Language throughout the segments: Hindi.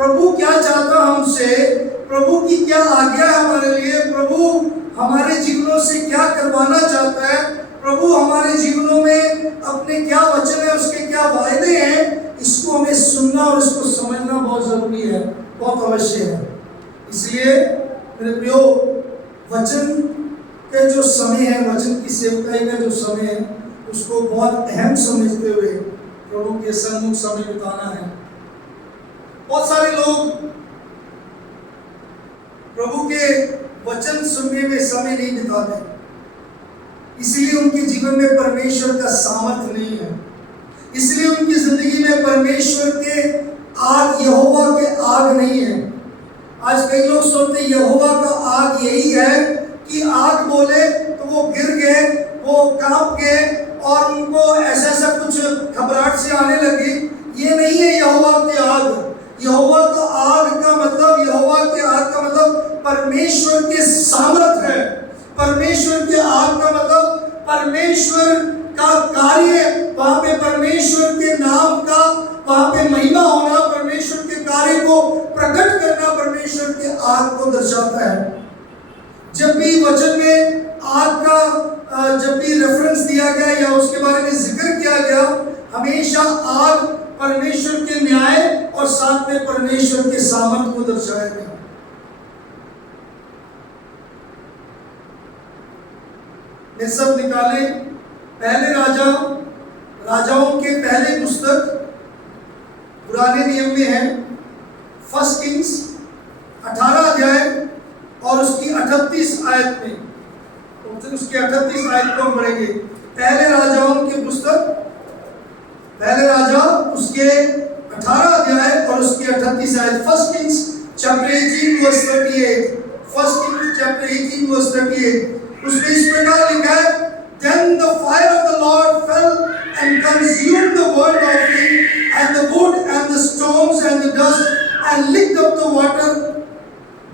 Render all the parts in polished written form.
प्रभु क्या चाहता हमसे, प्रभु की क्या आज्ञा है हमारे लिए, प्रभु हमारे जीवनों से क्या करवाना चाहता है, प्रभु हमारे जीवनों में अपने क्या वचन है, उसके क्या वायदे हैं, इसको हमें सुनना और इसको समझना बहुत जरूरी है, बहुत अवश्य है। इसलिए मेरे प्रियो, वचन के जो समय है, वचन की सेवकाई का जो समय है, उसको बहुत अहम समझते हुए प्रभु के सन्मुख समय बिताना है। बहुत सारे लोग प्रभु के वचन सुनने में समय नहीं बिताते, इसलिए उनके जीवन में परमेश्वर का सामर्थ्य नहीं है, इसलिए उनकी जिंदगी में परमेश्वर के आग, यहोवा के आग नहीं है। आज कई लोग सोचते यहोवा का आग यही है कि आग बोले तो वो गिर गए, वो कांप गए और उनको ऐसा कुछ घबराहट से आने लगी। ये नहीं है यहोवा की आग। यहोवा का आग का मतलब, यहोवा के आग का मतलब परमेश्वर के सामर्थ है। परमेश्वर के आग का मतलब परमेश्वर का कार्य, वहां पे परमेश्वर के नाम का वहां पे महिमा होना, परमेश्वर के कार्य को प्रकट करना परमेश्वर के आग को दर्शाता है। जब भी वचन में आग का जब भी रेफरेंस दिया गया या उसके बारे में जिक्र किया गया, हमेशा आग परमेश्वर के न्याय और साथ में परमेश्वर के सामर्थ को दर्शाया गया। ये सब निकाले पहले राजाओं के पहले पुस्तक पुराने नियम में है, फर्स्ट किंग्स 18 अध्याय और उसकी 38 आयत में, तो उसकी 38 आयत को हम पढ़ेंगे। पहले राजाओं की पुस्तक, पहले राजा उसके 18 अध्याय और उसकी 38 आयत। First Kings chapter 18 verse 38। First Kings chapter 18 verse 38। उसमें इस प्रकार लिखा है, Then the fire of the Lord fell and consumed the burnt offering and the wood and the stones and the dust and licked up the water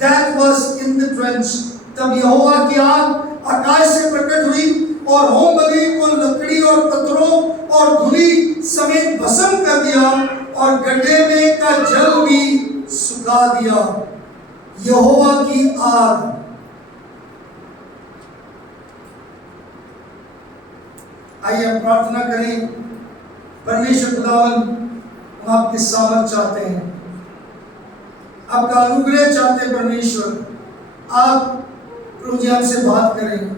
that was in the trench. तब यहोवा की आग आकाश से प्रकट हुई और होम बलि को लकड़ी और पत्थरों और धूली समेत भस्म कर दिया और गड्ढे में का जल भी सुखा दिया। यहोवा की आग। आइए हम प्रार्थना करें। परमेश्वर खुदावन, हम आपके सामर्थ चाहते हैं, आपका अनुग्रह चाहते हैं। परमेश्वर, आप प्रभु जी हमसे बात करें।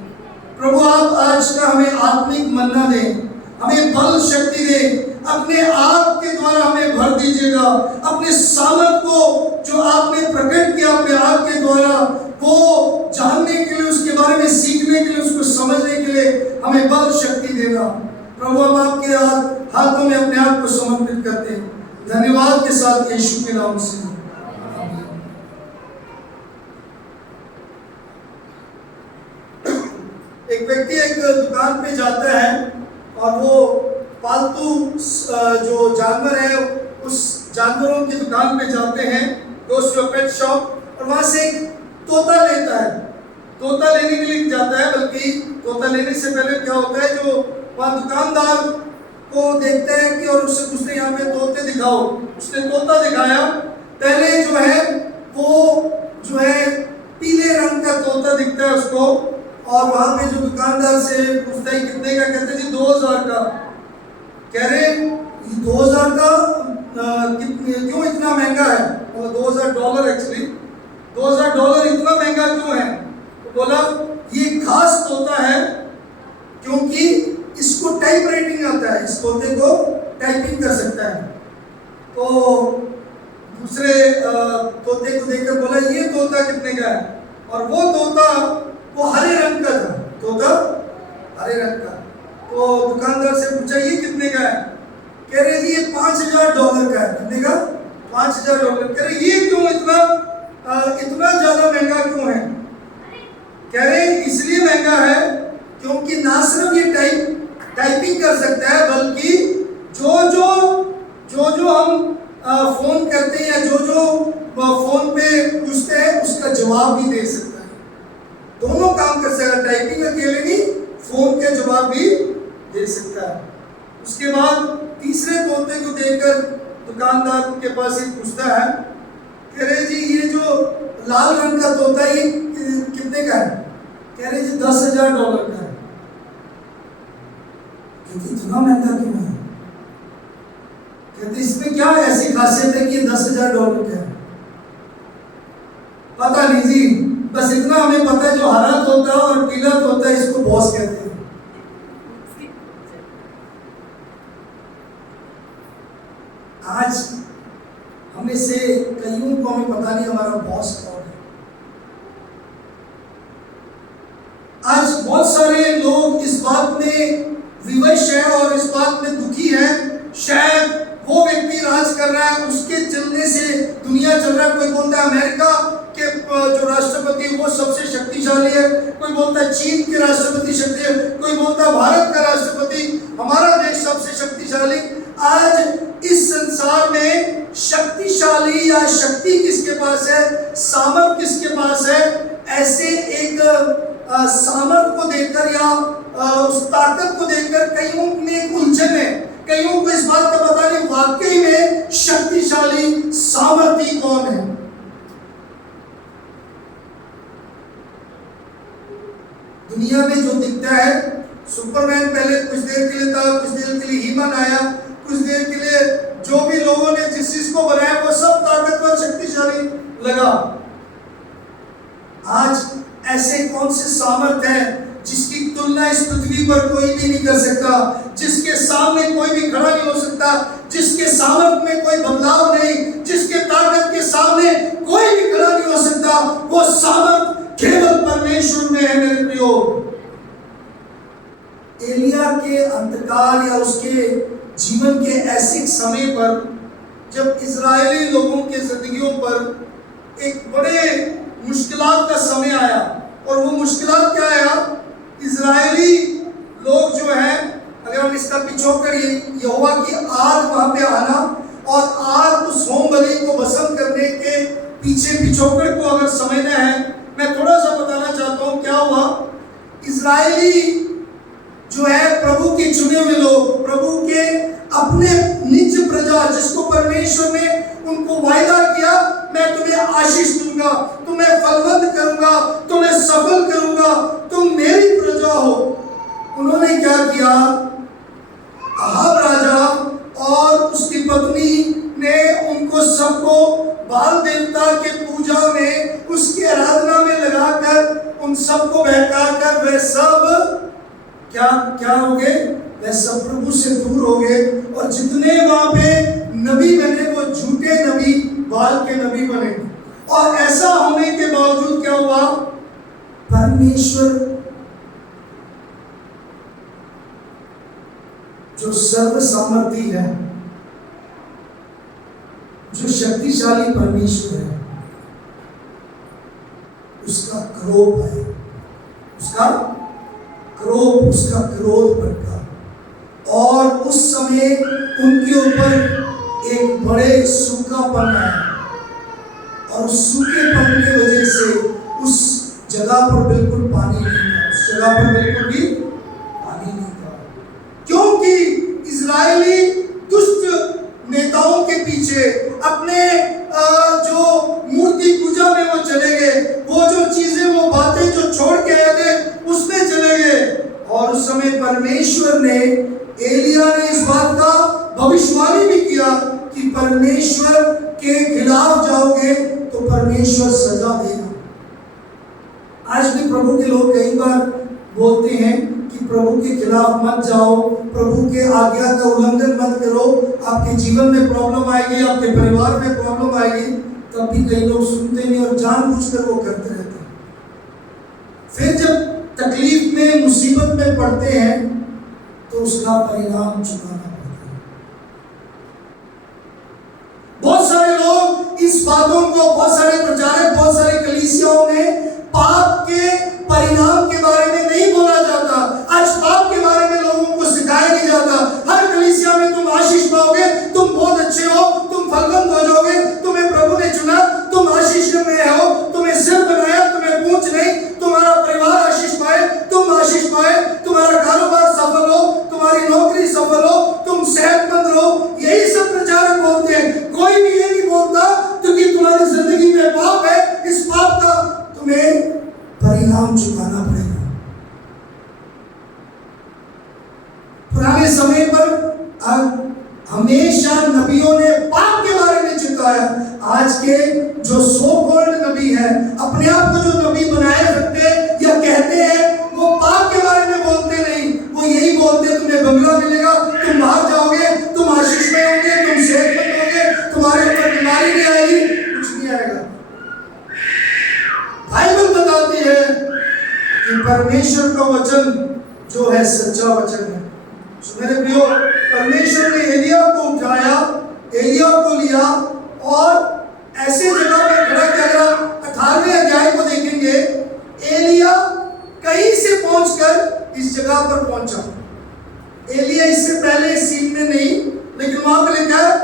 प्रभु, आप आज का हमें आत्मिक मन्ना दें, हमें बल शक्ति दें, अपने आप के द्वारा हमें भर दीजिएगा। अपने सामर्थ को जो आपने प्रकट किया अपने आप के द्वारा, वो जानने के लिए, उसके बारे में सीखने के लिए, उसको समझने के लिए हमें बल शक्ति देना। प्रभु, हम आपके हाथों में अपने आप को समर्पित करते हैं, धन्यवाद के साथ यीशु के नाम से। एक व्यक्ति एक दुकान पे जाता है और वो पालतू जो जानवर है उस जानवरों की दुकान पे जाते हैं, गोस टू पेट शॉप, और वहां से एक तोता लेता है। तोता लेने के लिए जाता है, बल्कि तोता लेने से पहले क्या होता है, जो वहाँ दुकानदार को देखते हैं कि और उससे पूछते हैं यहाँ पे तोते दिखाओ। उसने तोता दिखाया। पहले जो है वो जो है पीले रंग का तोता दिखता है उसको, और वहाँ पे जो दुकानदार से पूछता है कितने का, कहते हैं जी 2000 का। कह रहे 2000 का क्यों इतना महंगा है? और $2000 एक्चुअली, $2000 इतना महंगा क्यों है? तो बोला ये खास तोता है क्योंकि इसको टाइप राइटिंग आता है, इस तोते को टाइपिंग कर सकता है। तो दूसरे तोते को देखकर बोला ये तोता कितने का है? और वो तोता वो हरे रंग का था, तोता हरे रंग का। तो दुकानदार से पूछा ये कितने का है? कह रहे जी ये $5000 का है। कितने का? $5000। कह रहे ये क्यों इतना ज्यादा महंगा क्यों है? कह रहे इसलिए महंगा है क्योंकि ना सिर्फ ये टाइपिंग कर सकता है, बल्कि जो हम फोन करते हैं या जो फोन पे पूछते हैं उसका जवाब भी दे सकता है। दोनों काम कर सकता है, टाइपिंग अकेले नहीं, फोन के जवाब भी दे सकता है। उसके बाद तीसरे तोते को देखकर दुकानदार के पास एक पूछता है कह रहे जी ये जो लाल रंग का तोता ये कितने का है? कह रहे जी $10,000 का है। कहते इतना महंगा क्यों है? कहते इसमें क्या ऐसी खासियत है कि ये $10,000 का है? पता नहीं जी, बस इतना हमें पता है जो हरा तोता और पीला तोता इसको बॉस कहते हैं। आज हमें से कईयों को हमें पता नहीं हमारा बॉस कौन है। आज बहुत सारे लोग इस बात में विवश है और इस बात में दुखी है, शायद वो व्यक्ति राज कर रहा है, उसके चलने से दुनिया चल रहा है। कोई बोलता है अमेरिका के जो राष्ट्रपति वो सबसे शक्तिशाली है, कोई बोलता है चीन के राष्ट्रपति शक्ति है, कोई बोलता है भारत का राष्ट्रपति, हमारा देश सबसे शक्तिशाली। आज इस संसार में शक्तिशाली या शक्ति किसके पास है, सामर्थ किसके पास है, ऐसे एक सामर्थ को देखकर या उस ताकत को देखकर कईयों में उलझन है, कईयों को इस बात का पता नहीं वाकई में शक्तिशाली सामर्थी कौन है। दुनिया में जो दिखता है, सुपरमैन पहले कुछ देर के लिए था, कुछ देर के लिए हीमन आया, कुछ देर के लिए जो भी लोगों ने जिस चीज को बनाया वो सब ताकतवर शक्तिशाली लगा। आज ऐसे कौन से सामर्थ्य है जिसकी तुलना इस पृथ्वी पर कोई भी नहीं कर सकता, जिसके सामने कोई भी खड़ा नहीं हो सकता, जिसके सामर्थ में कोई बदलाव नहीं, जिसके ताकत के सामने कोई भी खड़ा नहीं हो सकता। वो सामर्थ केवल परमेश्वर में है मेरे प्रियो। एलिया के अंतकाल या उसके जीवन के ऐसे समय पर जब इजरायली लोगों के जिंदगियों पर एक बड़े मुश्किलात का समय आया, और वो मुश्किलात क्या आया, इजरायली लोग जो है, अगर हम इसका पिछोकड़ यहोवा की आग वहां पे आना और आग उस होम बलि को भस्म करने के पीछे पिछोकड़ को अगर समझना है, मैं थोड़ा सा बताना चाहता हूं क्या हुआ। इजरायली जो है प्रभु के चुने हुए लोग, प्रभु के अपने निज प्रजा, जिसको परमेश्वर ने उनको वायदा किया, मैं तुम्हें आशीष दूंगा, तुम्हें फलवंत करूंगा, तुम्हें सफल करूंगा, तुम मेरी प्रजा हो। उन्होंने क्या किया, अहाब राजा और उसकी पत्नी ने उनको सबको बाल देवता के पूजा में, उसकी आराधना में लगाकर उन सबको बहकाकर वे सब क्या हो गए, वे सब प्रभु से दूर हो गए। और जितने वहां पे नबी बने वो झूठे नबी, बाल के नबी बने। और ऐसा होने के बावजूद क्या हुआ, परमेश्वर जो सर्व सामर्थी है, जो शक्तिशाली परमेश्वर है, उसका क्रोध है, उसका क्रोध भड़का और उस समय उनके ऊपर एक बड़े सूखापन आया। और उस सूखेपन की वजह से उस जगह पर बिल्कुल पानी नहीं था, उस जगह पर बिल्कुल भी पानी नहीं था, क्योंकि इजरायली दुष्ट नेताओं के पीछे, अपने जो मूर्ति पूजा में वो चले गए, वो जो चीजें, वो बातें जो छोड़ के आए थे उसमें चले गए। और उस समय परमेश्वर ने, एलिया ने इस बात का भविष्यवाणी भी किया कि परमेश्वर के खिलाफ जाओगे तो परमेश्वर सजा देगा। आज भी प्रभु के लोग कई बार बोलते हैं कि प्रभु के खिलाफ मत जाओ, प्रभु के आज्ञा का उल्लंघन मत करो, आपके जीवन में प्रॉब्लम आएगी, आपके परिवार में प्रॉब्लम आएगी। तब भी कई लोग सुनते नहीं और जानबूझकर वो करते रहते हैं। फिर जब तकलीफ में, मुसीबत में पड़ते हैं तो उसका परिणाम चुकाना पड़ता है। बहुत सारे लोग इस बातों को, बहुत सारे प्रचारक, बहुत सारे कलीसियाओं में पाप के परिणाम के बारे में नहीं बोला जाता। आज पाप के बारे में लोगों को सिखाया नहीं जाता। हर कलीसिया में तुम आशीष पाओगे, तुम बहुत अच्छे हो, तुम फलवंत हो जाओगे, तुम्हें प्रभु ने चुना, तुम आशीष में हो, तुम्हें सिर बनाया, तुम्हें पूंछ नहीं, तुम्हारा परिवार आशीष पाए, तुम आशीष पाए, तुम्हारा कारोबार सफल हो, तुम्हारी नौकरी सफल हो, तुम सेहतमंद रहो। यही सब प्रचारक बोलते हैं। कोई भी ये नहीं बोलता क्योंकि तुम्हारी चुकाना पड़ेगा। पुराने समय पर हमेशा नबियों ने पाप के बारे में चिताया। आज के जो सो कॉल्ड नबी है, अपने आप को जो नबी बनाए रखते या कहते हैं, वो पाप के बारे में बोलते नहीं। वो यही बोलते तुम्हें बंगला मिलेगा, तुम बाहर जाओगे, तुम आशीष में होगे, तुम सेहतमंद होगे, तुम्हारे ऊपर बीमारी नहीं आएगी, कुछ नहीं आएगा। बाइबल बताती है कि परमेश्वर का वचन जो है सच्चा वचन है। मेरे प्रियो, परमेश्वर ने एलिया को उठाया, एलिया को लिया और ऐसे जगह पर खड़ा किया। अगर 18वें अध्याय को देखेंगे, एलिया कहीं से पहुंचकर इस जगह पर पहुंचा। एलिया इससे पहले इस सीन में नहीं, लेकिन वहां पर लिखा है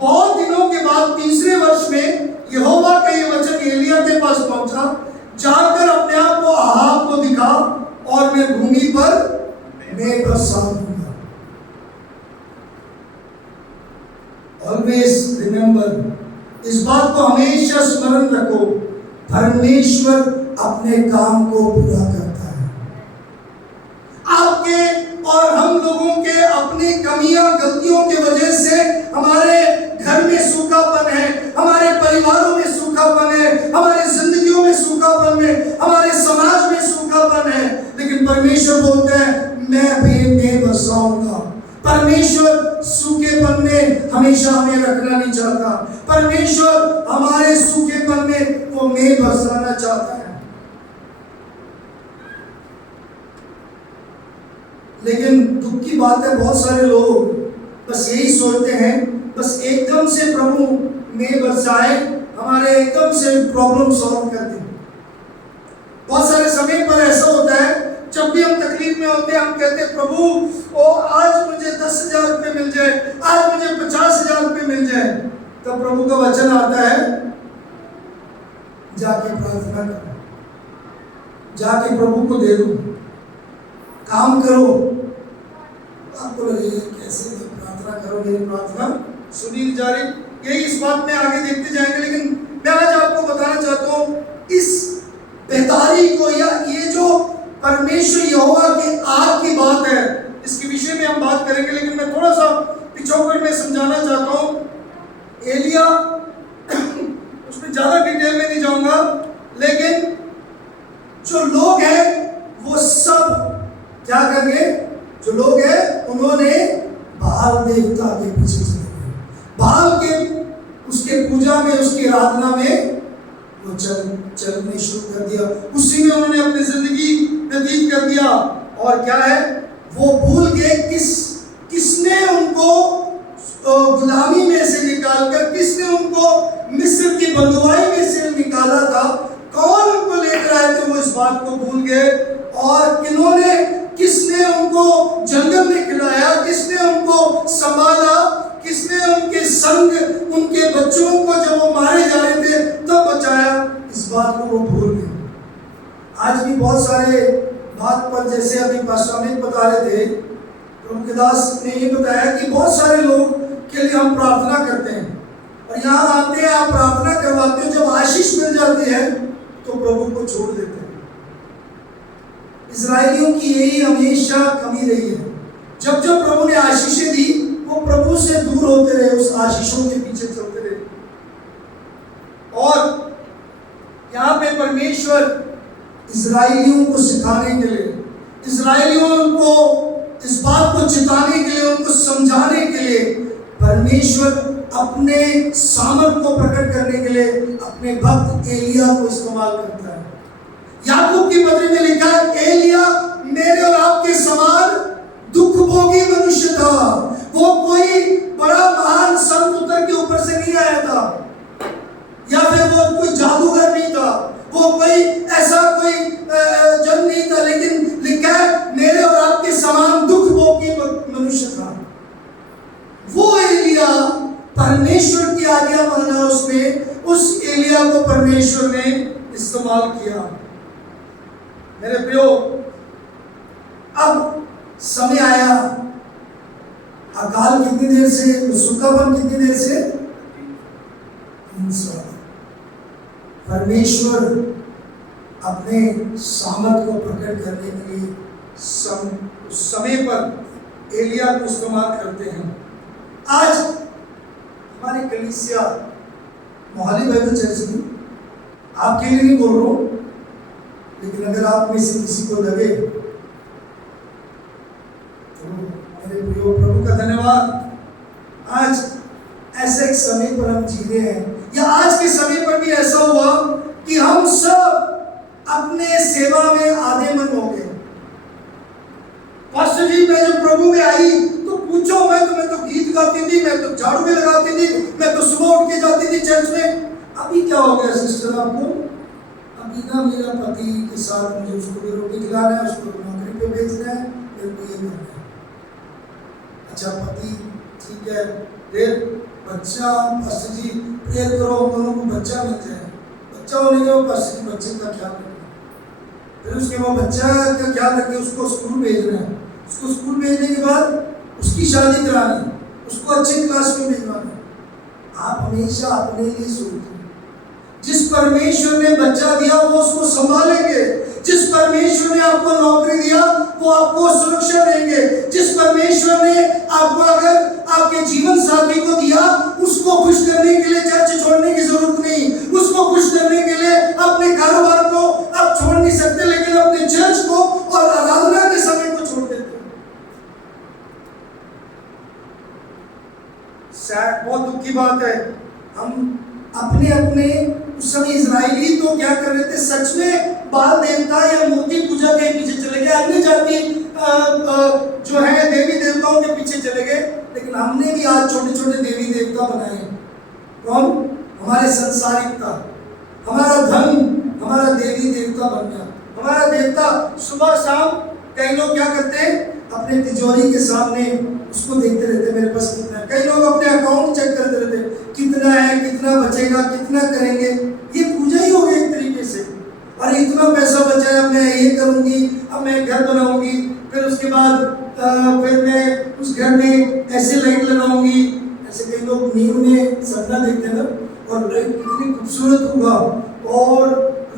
बहुत दिनों के बाद 3रे वर्ष में यहोवा का ये वचन एलिया के पास पहुंचा, जाकर अपने आप को अहाब को दिखा और मैं भूमि पर मैं बरसा दूंगा। Always remember, इस बात को हमेशा स्मरण रखो, परमेश्वर अपने काम को पूरा करता है। आपके और हम लोगों के अपनी कमियां गलतियों की वजह से हमारे घर में सूखापन है, हमारे परिवारों में सूखापन है, हमारे जिंदगियों में सूखापन है, हमारे समाज में सूखापन है, लेकिन परमेश्वर बोलते हैं मैं बरसाऊंगा। परमेश्वर सूखेपन में हमेशा हमें रखना नहीं चाहता। परमेश्वर हमारे सूखेपन में वो मैं बरसाना चाहता है। लेकिन दुख की बात है, बहुत सारे लोग बस यही सोचते हैं, बस एकदम से प्रभु मैं बरसाए, हमारे एकदम से प्रॉब्लम सॉल्व कर दे। बहुत सारे समय पर ऐसा होता है, जब भी हम तकलीफ में होते हैं, हम कहते हैं प्रभु ओ आज मुझे 10,000 रुपये मिल जाए, आज मुझे 50,000 रुपये मिल जाए। तब प्रभु का वचन आता है जाके प्रार्थना करो, जाके प्रभु को दे दो, काम करो। आपको लगेगा कैसे प्रार्थना करो, मेरी प्रार्थना सुनी जा रही। यही इस बात में आगे देखते जाएंगे, लेकिन मैं आज आपको बताना चाहता हूँ इस बेदारी को, या ये जो परमेश्वर यहोवा की आग की बात है, इसके विषय में हम बात करेंगे। लेकिन मैं थोड़ा सा पिछोकड़ में समझाना चाहता हूँ। एलिया उसमें ज्यादा डिटेल में नहीं जाऊंगा, लेकिन जो लोग हैं वो सब क्या करेंगे, जो लोग हैं उन्होंने बाल देवता के पीछे चले गए, बाल के उसके पूजा में, उसकी आराधना में वो चलने शुरू कर दिया। उसी में उन्होंने अपनी जिंदगी व्यतीत कर दिया। और क्या है, वो भूल गए किसने उनको गुलामी में से निकालकर, किसने उनको मिस्र की बंधुआई में से निकाला था, कौन उनको लेकर आए थे, वो इस बात को भूल गए। और किसने उनको जंगल में खिलाया, किसने उनको संभाला, किसने उनके संग उनके बच्चों को जब वो मारे जा रहे थे तब बचाया, इस बात को वो भूल गए। आज भी बहुत सारे बात पर, जैसे अभी पास्टर अमित बता रहे थे, प्रभु के दास ने ये बताया कि बहुत सारे लोग के लिए हम प्रार्थना करते हैं और यहाँ आते हैं, आप प्रार्थना करवाते हो, जब आशीष मिल जाती है तो प्रभु को छोड़ देते हैं। इजराइलियों की यही हमेशा कमी रही है। जब जब प्रभु ने आशीषें दी, वो प्रभु से दूर होते रहे, उस आशीषों के पीछे चलते रहे। और यहाँ पे परमेश्वर इजराइलियों को सिखाने के लिए, इजराइलियों को इस बात को चिताने के लिए, उनको समझाने के लिए, परमेश्वर अपने सामर्थ को प्रकट करने के लिए अपने भक्त एलिया को इस्तेमाल करता है। याकूब की पत्री में लिखा है, एलिया मेरे और आपके समान दुख भोगी मनुष्य था। वो कोई बड़ा महान संत उतर के ऊपर से नहीं आया था, या फिर वो कोई जादूगर नहीं था, वो कोई ऐसा कोई जन नहीं था, लेकिन लिखा है मेरे और आपके समान दुख भोगी मनुष्य था। वो एलिया परमेश्वर की आज्ञा माना, उसने उस एलिया को परमेश्वर ने इस्तेमाल किया। मेरे प्रियो, अब समय आया, अकाल कितनी देर से, सूखापन कितनी देर से, 3 साल। परमेश्वर अपने सामर्थ को प्रकट करने के लिए उस समय पर एलिया को इस्तेमाल करते हैं। आज हमारी कलीसिया मोहाली बाइबल चर्च में, आपके लिए नहीं बोल रहा हूं, लेकिन अगर आप में से किसी को लगे तो मेरे प्रिय प्रभु का धन्यवाद। आज ऐसे एक समय पर हम जी रहे हैं, या आज के समय पर भी ऐसा हुआ कि हम सब अपने सेवा में आधे मन हो गए। पास्टर जी, मैं जब प्रभु में आई तो पूछो, मैं तो गीत गाती थी, मैं तो झाड़ू में लगाती थी, मैं तो सुबह उठ के जाती थी चर्च में। अभी क्या हो गया सिस्टर आपको? अभी ना मेरा पति के साथ मुझे उसको भी रोटी खिलाना है, उसको नौकरी पे भेजना है, मेरे को ये करना है। अच्छा पति ठीक है, फिर बच्चा, पास्टर जी प्रेयर करो दोनों को बच्चा मिल जाए। बच्चा होने के बाद पास्टर जी बच्चे का ख्याल रखें, फिर उसके बाद बच्चा का ख्याल रखें, उसको स्कूल भेजना है, उसको स्कूल भेजने के बाद उसकी शादी करानी, उसको अच्छे क्लास में भेजवाना। आप हमेशा अपने लिए सोचते हैं। जिस परमेश्वर ने बच्चा दिया वो उसको संभालेंगे, जिस परमेश्वर ने आपको नौकरी दिया वो आपको सुरक्षा देंगे, जिस परमेश्वर ने आपको अगर आपके जीवन साथी को दिया उसको खुश करने के लिए चर्च छोड़ने की जरूरत नहीं, उसको खुश करने के लिए अपने कारोबार को आप छोड़ नहीं सकते, लेकिन अपने चर्च को और आराधना के समय को छोड़ देते। सैड, बहुत दुख की बात है। हम अपने उस समय इजरायली तो क्या कर रहे थे, सच में बाल देवता या मूर्ति पूजा के पीछे चले गए, अन्य जाति जो है देवी देवताओं के पीछे चले गए। लेकिन हमने भी आज छोटे छोटे देवी देवता बनाए। कौन? हमारे संसारिकता, हमारा धन हमारा देवी देवता बन गया। हमारा देवता सुबह शाम कई लोग क्या करते हैं, अपने तिजोरी के सामने उसको देखते रहते, मेरे पास कितना है। कई लोग अपने अकाउंट चेक करते रहते, कितना है, कितना बचेगा, कितना करेंगे। ये पूजा ही हो गई एक तरीके से। और इतना पैसा बचा है, मैं ये करूंगी, अब मैं घर बनाऊंगी, फिर उसके बाद फिर मैं उस घर में ऐसे लाइट लगाऊंगी। ऐसे कई लोग नींव में सपना देखते हैं ना, और लाइट कितनी खूबसूरत होगा, और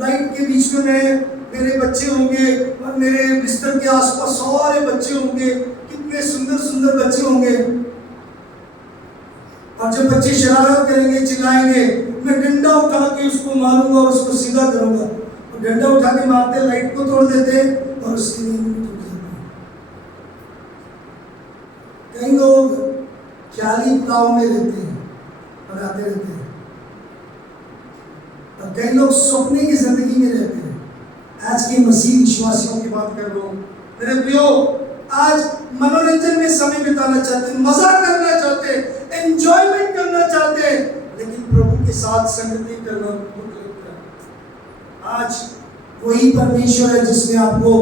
लाइट के बीच में मेरे बच्चे होंगे, और मेरे बिस्तर के आसपास सारे बच्चे होंगे, कितने सुंदर सुंदर बच्चे होंगे। और जब बच्चे शरारत करेंगे, चिल्लाएंगे, मैं डंडा उठा के उसको मारूंगा और उसको सीधा करूंगा। और डंडा उठा के मारते, लाइट को तोड़ देते और उसकी नींद में टूट जाते। कई लोग ख्याली पुलाव में रहते हैं, बनाते रहते हैं, और कई लोग सपने की जिंदगी में रहते हैं। आज के मसीह विश्वासियों की बात कर रहा हूं मेरे प्रियो। आज मनोरंजन में समय बिताना चाहते हैं, मजा करना चाहते हैं, एंजॉयमेंट करना चाहते हैं, लेकिन प्रभु के साथ संगति करना दुख लगता है। आज वही परमेश्वर है जिसने आपको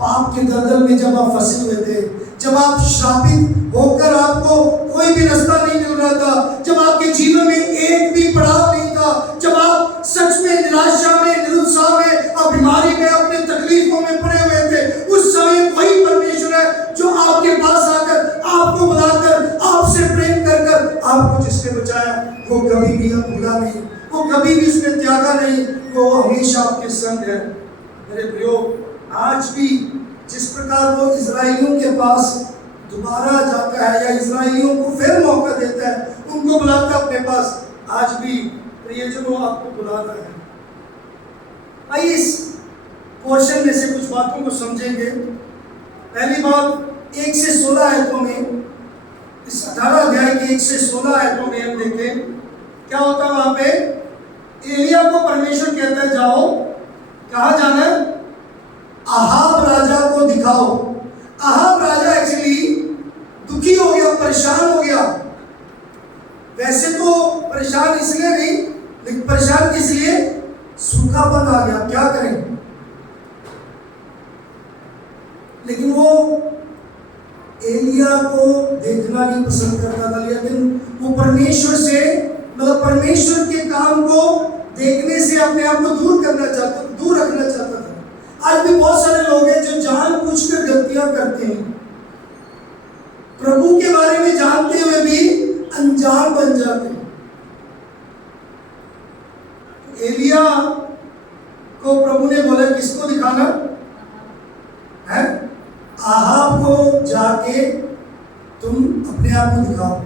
पाप के दलदल में जब आप फंसे हुए थे, जब आप श्रापित होकर आपको कोई भी रास्ता नहीं मिल रहा था, जब आपके जीवन में एक भी पड़ाव नहीं था, जब आप सच में निराशा में, निरुत्साह में और बीमारी में, अपने तकलीफों में पड़े हुए थे, उस समय वही परमेश्वर है जो आपके पास आकर, आपको बुलाकर, आपसे प्रेम कर कर आपको जिसने बचाया, वो कभी भी भूला नहीं, वो कभी भी उसने त्यागा नहीं, वो हमेशा आपके संग है। मेरे प्रियो, आज भी जिस प्रकार वो इजराइलियों के पास दोबारा जाता है, या इजराइलियों को फिर मौका देता है, उनको बुलाता अपने पास, आज भी प्रियजनों आपको बुला रहा है। आइए इस पोर्शन में से कुछ बातों को समझेंगे। पहली बात 1 से 16 आयतों में, इस 18 अध्याय के 1 से 16 आयतों में हम देखें क्या होता है। वहां पे एलिया को परमेश्वर कहता है, जाओ, कहाँ जाना है? अहाब राजा को दिखाओ। अहाब राजा एक्चुअली दुखी हो गया, परेशान हो गया। वैसे तो परेशान इसलिए नहीं, लेकिन परेशान किस लिए? सूखापन आ गया, क्या करें। लेकिन वो एलिया को देखना नहीं पसंद करता था, लेकिन वो परमेश्वर से, मतलब परमेश्वर के काम को देखने से अपने आप को दूर रखना चाहता था। आज भी बहुत सारे लोग हैं जो जानबूझकर गलतियां करते हैं, प्रभु के बारे में जानते हुए भी अनजान बन जाते हैं। एलिया को प्रभु ने बोला किसको दिखाना है? आहाब को जाके तुम अपने आप को दिखाओ।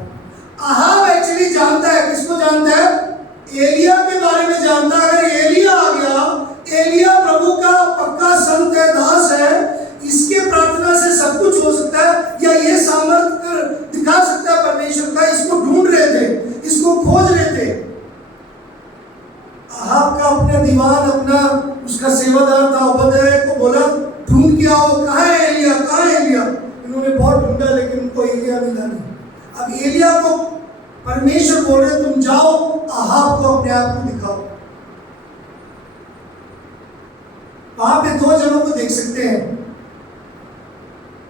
आहाब एक्चुअली जानता है, किसको जानता है? एलिया के बारे में जानता है। अगर एलिया आ गया, एलिया प्रभु का पक्का संत है, दास है, इसके प्रार्थना से सब कुछ हो सकता है, या ये सामर्थ्य दिखा सकता है परमेश्वर का। इसको ढूंढ रहे थे, इसको खोज रहे थे। आहाब का अपना दीवान, अपना उसका सेवादार था ओबद्याह को बोला ढूंढ के आओ, कहाँ है एलिया, कहाँ है एलिया। इन्होंने बहुत ढूंढा लेकिन उनको एलिया मिला नहीं। अब एलिया को परमेश्वर बोल रहे तुम जाओ, आहाब को अपने आप को दिखाओ। वहां पे दो जनों को देख सकते हैं,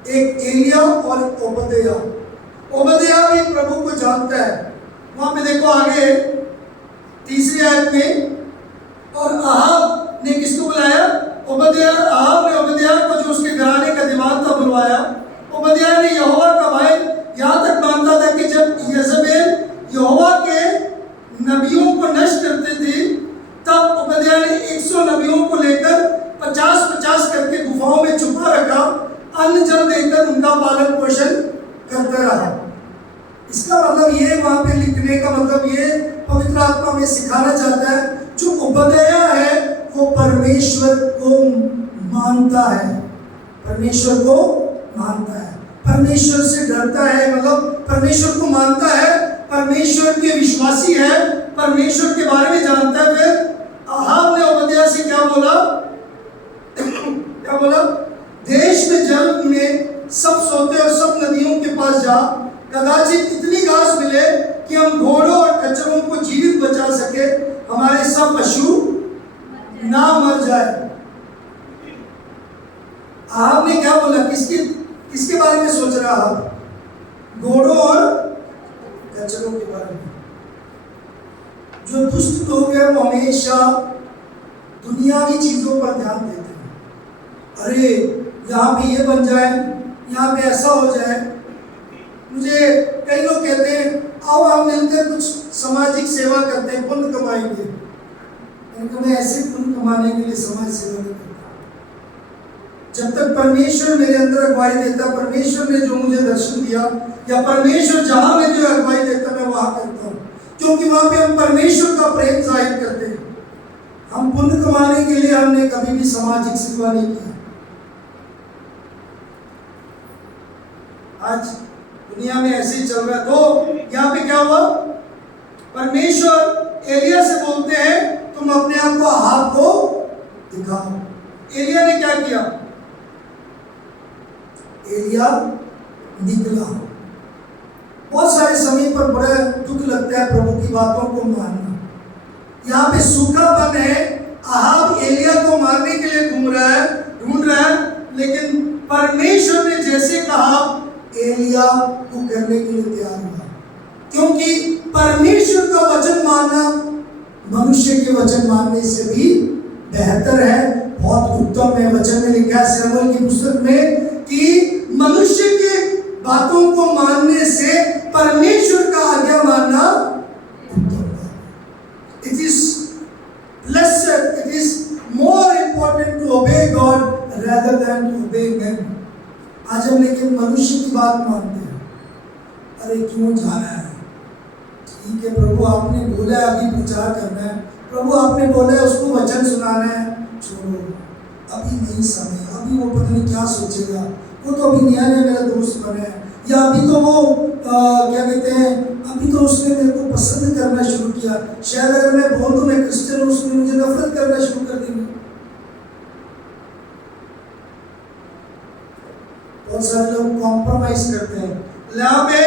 एक एलिया और ओबद्याह। ओबद्याह भी प्रभु को जानता है। वहां पे देखो आगे तीसरी आयत में, और आहाब ने किसको बुलाया? आहाब ने ओबद्याह को, जो उसके घराने का दीवान था, बुलवाया। ओबद्याह ने यहोवा का भाई यहाँ तक मानता था कि जब यजेबेल यहोवा के नबियों को नष्ट करते थे, तब ओबद्याह ने 100 नबियों को लेकर 50-50 करके गुफाओं में छुपा रखा, अन्न जल देकर उनका पालन पोषण करता रहा। इसका मतलब ये, वहां पे लिखने का मतलब ये पवित्र आत्मा में सिखाना चाहता है, जो ओबद्याह है वो परमेश्वर को मानता है, परमेश्वर को मानता है, परमेश्वर से डरता है, मतलब परमेश्वर को मानता है, परमेश्वर के विश्वासी है, परमेश्वर के बारे में जानता है। फिर आहाब ने ओबद्याह से क्या बोला? क्या बोला? देश में जल में सब सोते और सब नदियों के पास जा, कदाचित इतनी घास मिले कि हम घोड़ों और खच्चरों को जीवित बचा सके, हमारे सब पशु ना मर जाए। आहाब ने क्या बोला? किसके बारे में सोच रहा है? घोड़ों और खच्चरों के बारे में। जो दुष्ट लोग हैं वो हमेशा दुनियावी चीजों पर ध्यान देते हैं। अरे यहाँ पे ये बन जाए, यहाँ पे ऐसा हो जाए। मुझे कई लोग कहते हैं आओ हम मिलकर कुछ सामाजिक सेवा करते हैं, पुण्य कमाएंगे। मैं ऐसे पुण्य कमाने के लिए समाज सेवा नहीं करता। जब तक परमेश्वर मेरे अंदर अगुवाई देता, परमेश्वर ने जो मुझे दर्शन दिया, या परमेश्वर जहां में जो अगुवाई देता, मैं वहां करता हूँ, क्योंकि वहां पे हम परमेश्वर का प्रेम जाहिर करते हैं। हम पुण्य कमाने के लिए हमने कभी भी सामाजिक सेवा नहीं किया। आज दुनिया में ऐसे ही चल रहा है। तो यहाँ पे क्या हुआ? परमेश्वर एलिया से बोलते हैं तुम अपने आप को आहाब को दिखाओ। एलिया ने क्या किया? एलिया निकला। बहुत सारे समय पर बड़ा दुख लगता है प्रभु की बातों को मानना। यहाँ पे सूखापन है, आहाब एलिया को मारने के लिए ढूंढ रहा है, लेकिन परमेश्वर ने जैसे कहा एलिया को करने के लिए तैयार हुआ, क्योंकि परमेश्वर का वचन मानना मनुष्य के वचन मानने से भी बेहतर है, बहुत उत्तम है। वचन में लिखा है शमूएल की पुस्तक में कि मनुष्य के बातों को मानने से परमेश्वर का आज्ञा मानना उत्तम है। It is blessed, it is more important to obey God rather than to obey men. आज हम लेकिन मनुष्य की बात मानते हैं। अरे क्यों जाना है? ठीक है प्रभु आपने बोला है अभी प्रचार करना है, प्रभु आपने बोला है उसको वचन सुनाना है, छोड़ो अभी नहीं समय, अभी वो पता नहीं क्या सोचेगा, वो तो अभी नया नया मेरा दोस्त बना है, या अभी तो वो क्या कहते हैं, अभी तो उसने मेरे को पसंद करना शुरू किया, शायद अगर मैं बोल दूं मैं क्रिश्चियन हूँ उसने मुझे नफरत करना शुरू कर देंगे। बहुत सारे लोग कॉम्प्रोमाइज करते हैं। यहाँ पे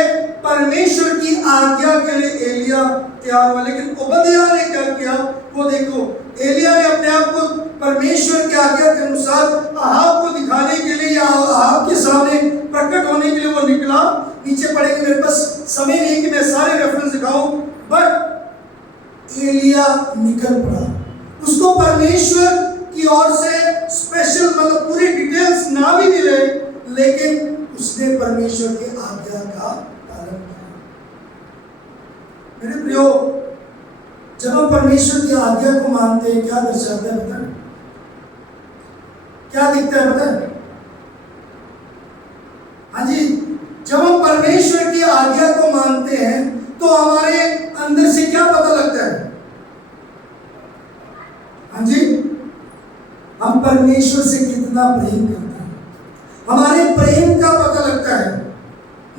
परमेश्वर की आज्ञा के लिए एलिया तैयार हुआ, लेकिन ओबद्याह ने क्या किया वो देखो। एलिया ने अपने आप को परमेश्वर की आज्ञा के अनुसार आहाब को दिखाने के लिए या आहाब के सामने प्रकट होने के लिए वो निकला। नीचे पढ़ेंगे, मेरे पास समय नहीं कि मैं सारे रेफरेंस दिखाऊं, बट एलिया निकल पड़ा। उसको परमेश्वर की ओर से स्पेशल मतलब पूरी डिटेल्स ना भी मिले, लेकिन उसने परमेश्वर के आज्ञा का पालन किया। मेरे प्रियो, जब हम परमेश्वर की आज्ञा को मानते हैं क्या दर्शाता है पता? क्या दिखता है पता है? हाँ जी, जब हम परमेश्वर की आज्ञा को मानते हैं तो हमारे अंदर से क्या पता लगता है? हाँ जी, हम परमेश्वर से कितना प्रेम करते हैं, हमारे प्रेम का पता लगता है।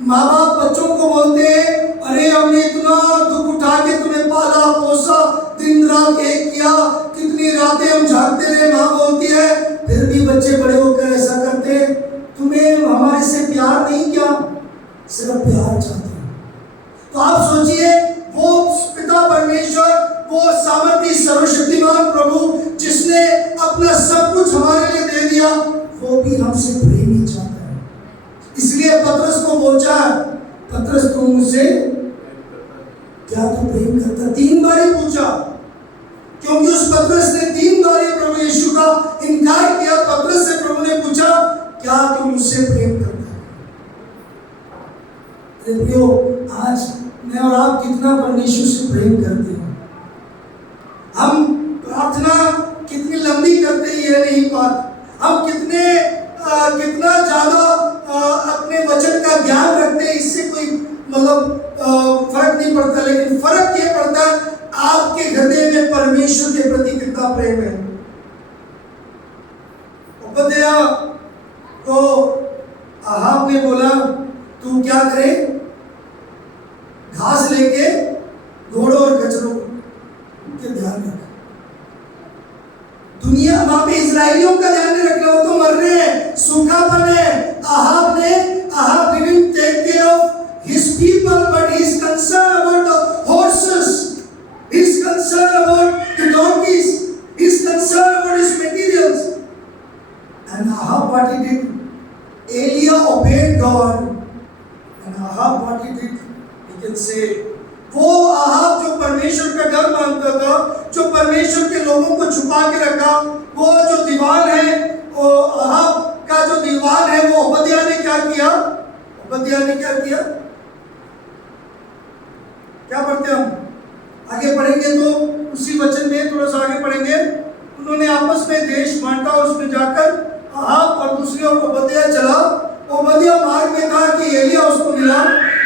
माँ बाप बच्चों को बोलते हैं, अरे हमने इतना दुख उठा के तुम्हें पाला पोसा, दिन रात एक किया, कितनी रातें हम जागते रहे। माँ बोलती है, फिर भी बच्चे बड़े होकर ऐसा करते हैं, तुम्हें हमारे से प्यार नहीं किया, सिर्फ प्यार चाहते हैं। तो आप सोचिए, वो पिता परमेश्वर, वो सामर्थी सर्वशक्तिमान प्रभु जिसने अपना सब कुछ हमारे लिए दे दिया, वो भी हमसे प्रेम ही चाहता है। इसलिए पतरस को बोला, पतरस तू मुझसे क्या तू प्रेम करता? 3 बार ही पूछा, क्योंकि उस पतरस ने 3 बार प्रभु यीशु का इनकार किया। पतरस से प्रभु ने पूछा, क्या तू मुझसे प्रेम करता है? प्रियो, आज मैं और आप कितना परमेश्वर से प्रेम करते हैं? हम प्रार्थना कितनी लंबी करते हैं ये नहीं बात, हम कितना ज्यादा अपने वचन का ज्ञान रखते हैं, इससे कोई फर्क नहीं पड़ता। लेकिन फर्क ये पड़ता है आपके हृदय में परमेश्वर के प्रति कितना प्रेम है। ओबद्याह को आहाब ने बोला, तू क्या करे, घास लेके घोड़ों और खच्चरों के ध्यान रख। दुनिया वहां पे इजराइलियों का ध्यान नहीं रखना, वो तो मर रहे हैं, सूखापन है। Ahab didn't take care of his people, but he is concerned about the horses, he is concerned about the donkeys, he is concerned about his materials. And Ahab, what he did, Elijah obeyed God, and Ahab what he did, we can say, वो आहाब जो परमेश्वर का डर मानता था, जो परमेश्वर के लोगों को छुपा के रखा, वो जो दीवान है, वो आहाब का जो दीवान है, वो ओबद्याह ने क्या किया? ओबद्याह ने क्या किया? क्या पढ़ते हम? आगे पढ़ेंगे तो उसी वचन में थोड़ा सा आगे पढ़ेंगे। उन्होंने आपस में देश बांटा, उसमें जाकर आहाब और दूसरी ओर ओबद्याह चला। ओबद्याह मार्ग में था कि एलिय्याह उसको मिला,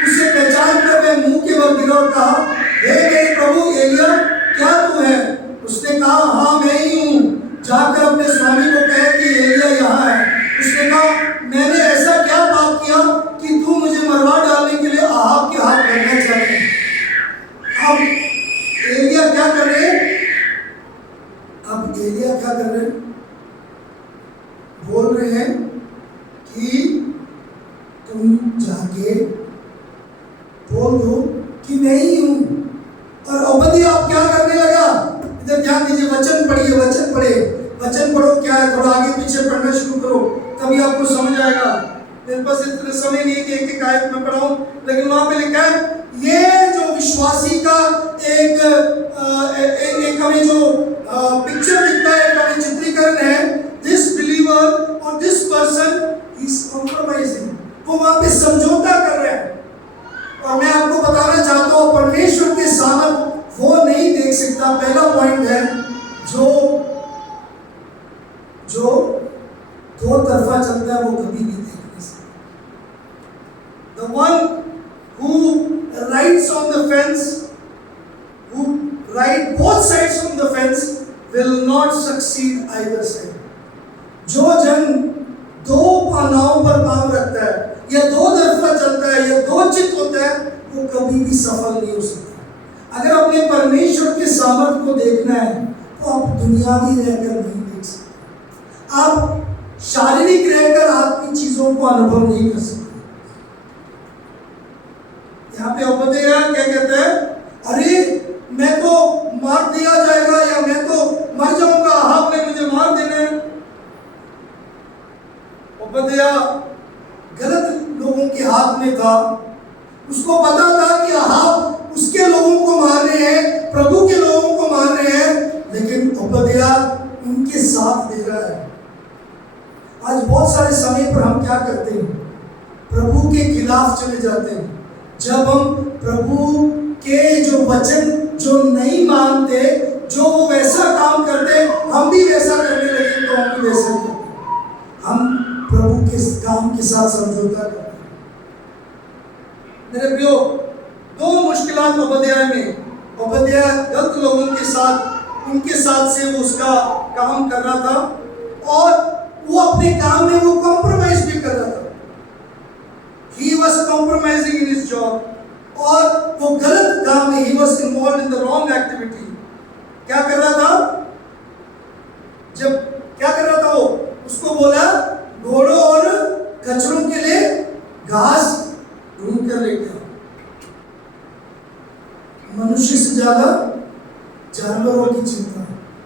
उसे पहचान कर वह मुंह के बल गिरा और कहा, हे मेरे प्रभु एलिय्याह, क्या तू है? उसने कहा, हाँ मैं ही हूँ, जाकर अपने स्वामी को कहे कि एलिय्याह यहाँ है। उसने कहा, मैंने ऐसा क्या पाप किया कि तू मुझे मरवा डालने के लिए आहाब के हाथ करना चाहते? अब एलिय्याह क्या कर रहे हैं? बोल रहे हैं कि तुम जाके बोल दो कि मैं ही हूं। और ओबद्याह आप क्या करने लगा? इधर ध्यान दीजिए, वचन पढ़िए, वचन पढ़ो। क्या है, थोड़ा आगे पीछे पढ़ना शुरू करो, तभी आपको समझ आएगा। मेरे पास इतना समय नहीं है कि एक आयत में पढ़ाऊं, लेकिन वहां पे लिखा है, ये जो विश्वासी का एक हमें जो पिक्चर दिखता है, हमें चित्रीकरण है, दिस बिलीवर और दिस पर्सन इज कॉम्प्रोमाइजिंग, वो वहां पे समझौता कर रहे हैं। और मैं आपको बताना चाहता हूं, परमेश्वर के सामर्थ वो नहीं देख सकता। पहला पॉइंट है, जो दो तरफा चलता है वो कभी नहीं देख नहीं सकता। The one who rides on the fence, who ride both sides from the fence, will not succeed either side. जो जन दो नाव पर पांव रखता है, या दो तरफा चलता है, या दो चित्त होता है, वो कभी भी सफल नहीं हो सकता। अगर अपने परमेश्वर के सामर्थ को देखना है तो आप दुनियावी रहकर नहीं देख सकते, आप शारीरिक रहकर आत्मिक चीजों को अनुभव नहीं कर सकते। यहाँ पे ओबद्याह क्या कहता है, अरे मैं तो मार दिया जाएगा, या मैं तो मर जाऊंगा, आहाब ने मुझे मार देना है। ओबद्याह गलत लोगों के हाथ में था, उसको पता था कि आहाब उसके लोगों को मार रहे हैं, प्रभु के लोगों को मार रहे हैं, लेकिन ओबद्याह उनके साथ दे रहा है। आज बहुत सारे समय पर हम क्या करते हैं, प्रभु के खिलाफ चले जाते हैं। जब हम प्रभु के जो वचन जो नहीं मानते, जो वो वैसा काम करते, हम भी वैसा करने लगे तो हम भी वैसा करते। साथ समझौता करता है। मेरे प्रियो, दो मुश्किलात ओबद्याह में, ओबद्याह गलत लोगों के साथ, उनके साथ से वो उसका काम कर रहा था और वो अपने काम में वो कॉम्प्रोमाइज भी कर रहा था। He was compromising in his job और वो गलत काम में, he was involved in the wrong activity। क्या कर रहा था? जब क्या कर रहा था वो? उसको बोला घोड़ों और कचरों के लिए घास ढूंढ कर लेके आओ। मनुष्य से ज्यादा जानवरों की चिंता।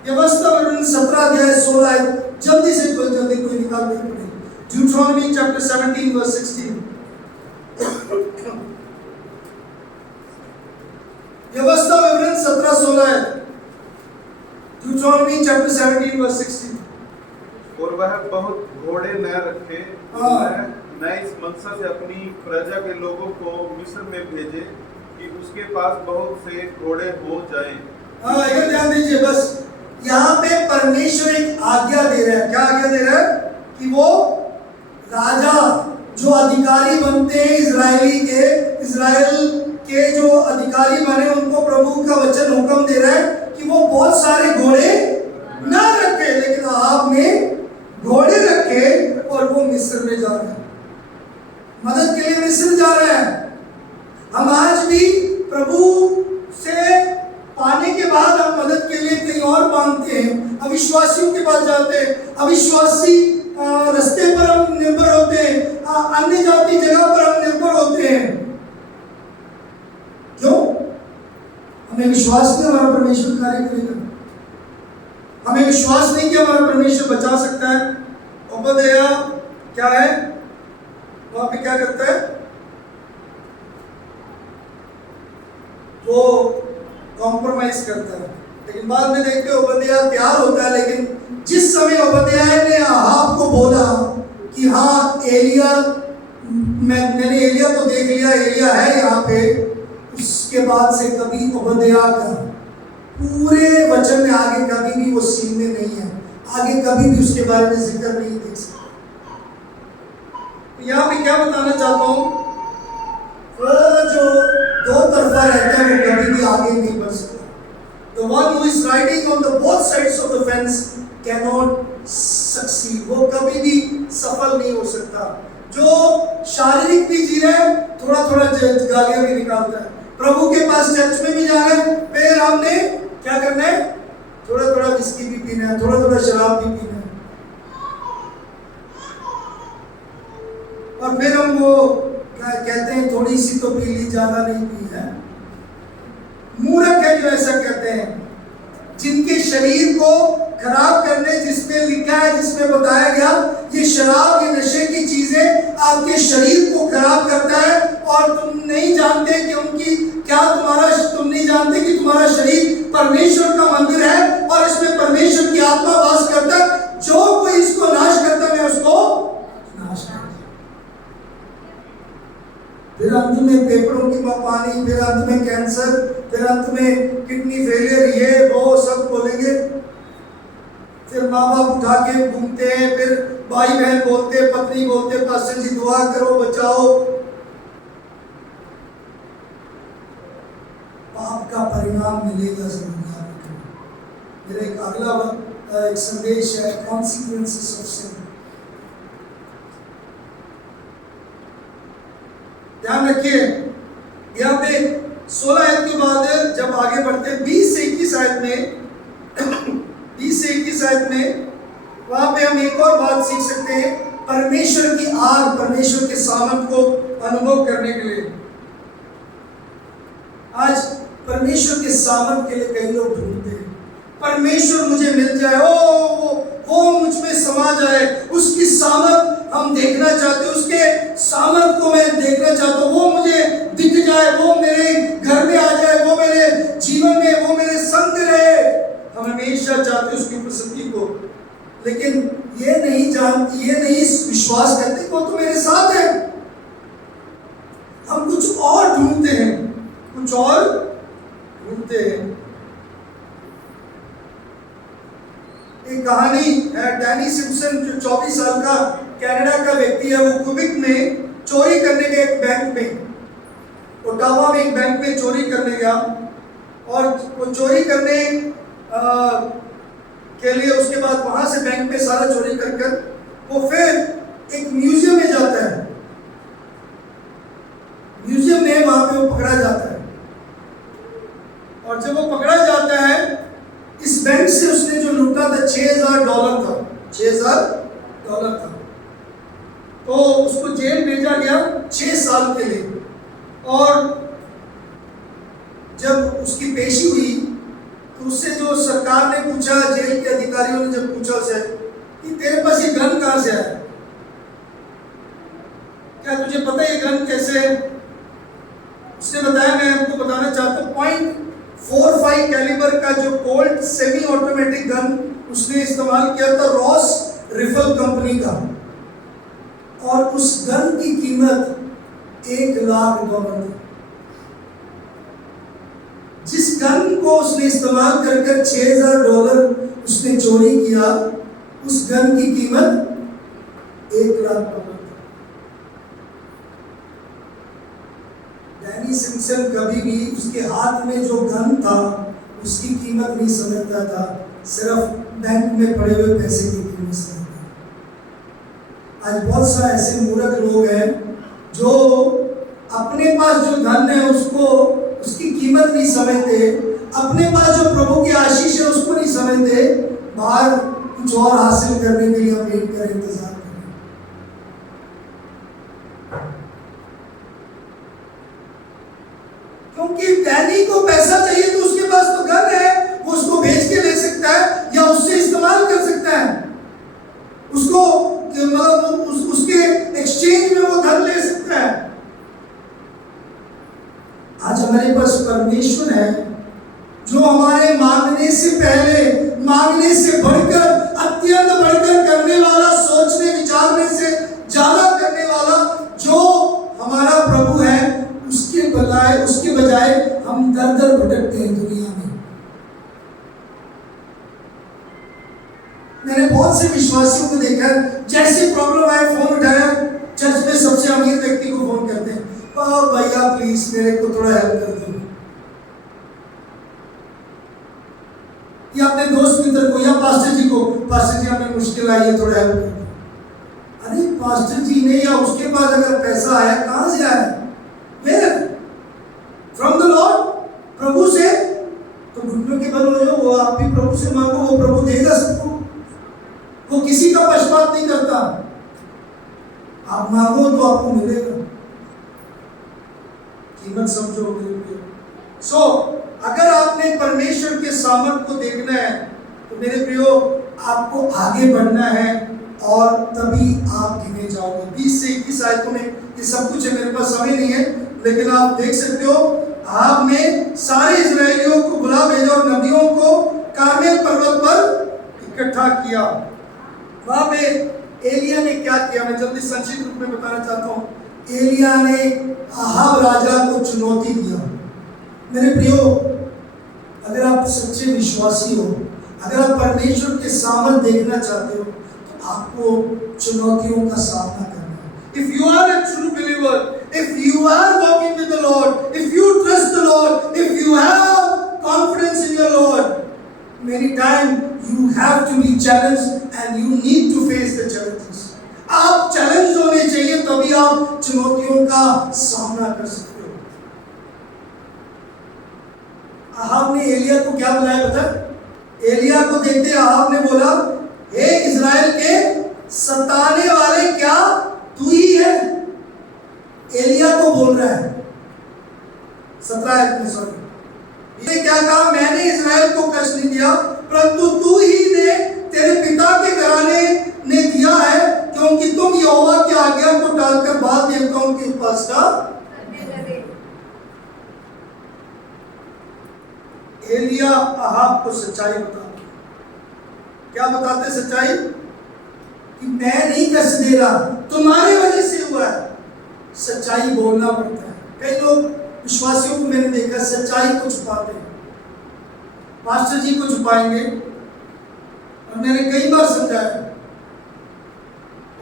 व्यवस्था विवरण 17 अध्याय 16 जल्दी से कोई निकाल नहीं पड़ेगी। Deuteronomy chapter 17 verse 16। व्यवस्था विवरण 17-16 है। Deuteronomy chapter 17 verse 16। और वह बहुत घोड़े न रखे, न इस मनसा से अपनी प्रजा के लोगों को मिस्र में भेजे कि उसके पास बहुत से घोड़े हो जाएं। इधर ध्यान दीजिए, बस यहाँ पे परमेश्वर एक आज्ञा दे रहा है। क्या आज्ञा दे रहा है? कि वो राजा जो अधिकारी बनते हैं इजराइल के जो अधिकारी बने, उनको प्रभु का वचन हुक्म दे रहा है कि वो बहुत सारे घोड़े ना रखे, लेकिन आप में घोड़े रखे और वो मिस्र में जा रहे हैं, मदद के लिए मिस्र जा रहे हैं। हम आज भी प्रभु से पाने के बाद हम मदद के लिए कहीं और मांगते हैं, अविश्वासियों के पास जाते हैं, अविश्वासी रास्ते पर हम निर्भर होते हैं, अन्य जाति जगह पर हम निर्भर होते हैं। क्यों? हमें विश्वास नहीं हमारा परमेश्वर कार्य करेगा, हमें विश्वास नहीं कि हमारा परमेश्वर बचा सकता है। ओबद्याह क्या है? वहां पे क्या करता है? वो कॉम्प्रोमाइज करता है, लेकिन बाद में देखते ओबद्याह तैयार होता है। लेकिन जिस समय ओबद्याह ने आहाब को बोला कि हाँ एलिया, मैंने एलिया को देख लिया, एलिया है यहाँ पे, उसके बाद से कभी ओबद्याह का पूरे वचन में आगे कभी भी वो सीन में नहीं है, आगे कभी भी उसके बारे में जिक्र नहीं देख सकते। यहाँ पे क्या बताना चाहता हूँ, वो जो दो तरफा रहता है वो कभी भी आगे नहीं बढ़ सकता। The one who is riding on the both sides of the fence cannot succeed। वो कभी भी सफल नहीं हो सकता। जो शारीरिक भी जी रहा है, थोड़ा थोड़ा गालियां भी निकालता है, प्रभु के पास चर्च में भी जाना है, फिर हमने क्या करना है? थोड़ा थोड़ा विस्की भी पीना है, थोड़ा थोड़ा शराब भी पीना है, और फिर हम वो क्या कहते हैं, थोड़ी सी तो पी ली, ज्यादा नहीं पी है। मूर्ख है जो ऐसा कहते हैं, जिनके शरीर को खराब करने, जिसमें लिखा है, जिसमें बताया गया, ये शराब, ये नशे की चीजें आपके शरीर को खराब करता है, और तुम नहीं जानते कि उनकी क्या, तुम नहीं जानते कि तुम्हारा शरीर परमेश्वर का मंदिर है और इसमें परमेश्वर की आत्मा वास करता है। जो कोई इसको नाश करता है, मैं उसको नाश करता। फिर अंत में फेफड़ों की पानी, फिर अंत में कैंसर, फिर अंत में किडनी फेलियर, ये वो सब बोलेंगे। फिर माँ बाप उठा के घूमते हैं, फिर भाई बहन बोलते, पत्नी बोलते, पास्टर जी दुआ करो बचाओ। पाप का परिणाम मिलेगा जरूर। मेरा एक अगला एक संदेश है, कॉन्सिक्वेंसेस ऑफ सिन। ध्यान रखिए, यहाँ पे 16 आयत के बाद जब आगे बढ़ते 20 से 21 आयत में 20 से 21 आयत में वहां पे हम एक और बात सीख सकते हैं, परमेश्वर की आग, परमेश्वर के सामर्थ को अनुभव करने के लिए। आज परमेश्वर के सामर्थ के लिए कई लोग ढूंढते हैं, परमेश्वर मुझे मिल जाए, वो मुझ में समा जाए, उसकी सामर्थ हम देखना चाहते हैं, उसके सामर्थ को मैं देखना चाहता हूँ, वो मुझे दिख जाए, वो मेरे घर में आ जाए, वो मेरे जीवन में, वो मेरे संग रहे। हम हमेशा चाहते हैं उसकी उपस्थिति को, लेकिन ये नहीं विश्वास करते कि वो तो मेरे साथ है। हम कुछ और ढूंढते हैं, कुछ और ढूंढते हैं। एक कहानी है, डैनी सिम्पसन जो 24 साल का कनाडा का व्यक्ति है, वो क्यूबिक में चोरी करने गया एक बैंक में, ओटावा में एक बैंक में चोरी करने गया, और वो चोरी करने के लिए उसके बाद वहां से बैंक में सारा चोरी कर वो फिर एक म्यूजियम में जाता है। म्यूजियम में वहां पे वो पकड़ा जाता है, और जब वो पकड़ा जाता है, इस बैंक से उसने जो लूटा था $6,000 था, $6,000 था। तो उसको जेल भेजा गया 6 साल के लिए। और जब उसकी पेशी हुई तो उससे जो सरकार ने पूछा, जेल के अधिकारियों ने जब पूछा उसे कि तेरे पास ये गन कहां से आया, क्या तुझे पता है ये गन कैसे है? उसने बताया, मैं आपको बताना चाहता हूँ, .45 कैलिबर का जो कोल्ट सेमी ऑटोमेटिक गन उसने इस्तेमाल किया था रॉस रिफल कंपनी का, और उस गन की कीमत $1,00,000 थी। जिस गन को उसने इस्तेमाल कर $6,000 उसने चोरी किया, उस गन की कीमत $1,00,000 थी। डैनी सिम्पसन कभी भी उसके हाथ में जो गन था उसकी कीमत नहीं समझता था, सिर्फ बैंक में पड़े हुए पैसे की कीमत समझता था। आज बहुत सारे ऐसे मूर्ख लोग हैं जो अपने पास जो धन है उसको उसकी कीमत नहीं समझते, अपने पास जो प्रभु की आशीष है उसको नहीं समझते, बाहर कुछ और हासिल करने के लिए वेट कर इंतजार करें। क्योंकि डैनी को पैसा चाहिए तो उसके पास तो गन है, वो उसको बेच के ले सकता है या उससे इस्तेमाल कर सकता है, उसको मतलब उसके एक्सचेंज में वो धन ले सकता है। आज हमारे पास परमेश्वर है जो हमारे मांगने से पहले, मांगने से बढ़कर, अत्यंत बढ़कर करने वाला, सोचने विचारने से ज्यादा करने वाला जो हमारा प्रभु है, उसके बजाय हम दर दर भटकते हैं दुनिया में। मैंने बहुत से विश्वासियों को देखा, जैसे प्रॉब्लम आए फोन उठाया, चर्च में सबसे अमीर व्यक्ति को फोन करते हैं, भैया प्लीज मेरे को थोड़ा हेल्प कर दो, या अपने दोस्त मित्र को या पास्टर जी को, पास्टर जी हमें मुश्किल आई है थोड़ा हेल्प कर दो। अरे पास्टर जी ने या उसके पास अगर पैसा आया, कहां से आया? वेयर? फ्रॉम द लॉर्ड, प्रभु से। तो घुटनों के बल हो जाओ, वो आप भी प्रभु से मांगो, वो प्रभु देगा सबको, वो किसी का पक्षपात नहीं करता। आप मांगो तो आपको मिलेगा, कीमत समझो मेरे प्रियो। सो अगर आपने परमेश्वर के सामर्थ को देखना है तो मेरे प्रियो आपको आगे बढ़ना है, और तभी आप गिने जाओगे। 20 से 21 आयतों में ये सब कुछ है, मेरे पास समय नहीं है, लेकिन आप देख सकते हो, आपने सारे इजरायलियों को बुला भेजा और नबियों को कार्मेल पर्वत पर इकट्ठा किया। वहां पे एलिया ने क्या किया, मैं जल्दी संक्षिप्त रूप में बताना चाहता हूँ। एलिया ने अहाब राजा को चुनौती दिया। मेरे प्रियो, अगर आप सच्चे विश्वासी हो, अगर आप परमेश्वर के सामर्थ देखना चाहते हो, तो आपको चुनौतियों का सामना करना है। If you are a true believer, if you are walking with the Lord, if you trust the Lord, if you have confidence in your Lord, many times you have to be challenged and you need to face the challenges. आप चैलेंज होने चाहिए, तभी आप चुनौतियों का सामना कर सकते हो। अहाब ने एलिया को क्या बुलाया पता? एलिया को देखते अहाब ने बोला, हे इजराइल के सताने वाले, क्या तू ही है? एलिया को बोल रहा है 17 में, सॉरी, ये क्या कहा, मैंने इजराइल को कष्ट नहीं दिया, परंतु तू ही ने, तेरे पिता के घराने ने दिया है, क्योंकि तुम यहोवा की आज्ञा को टालकर बाल देवताओं की उपासना करने लगे। एलिया अहाब को सच्चाई बताते, क्या बताते सच्चाई? कि मैं नहीं कष्ट दे रहा, तुम्हारी वजह से हुआ है। सच्चाई बोलना पड़ता है। कई लोग विश्वासियों को मैंने देखा सच्चाई को छुपाते हैं, पास्टर जी को छुपाएंगे, और मैंने कई बार समझाया,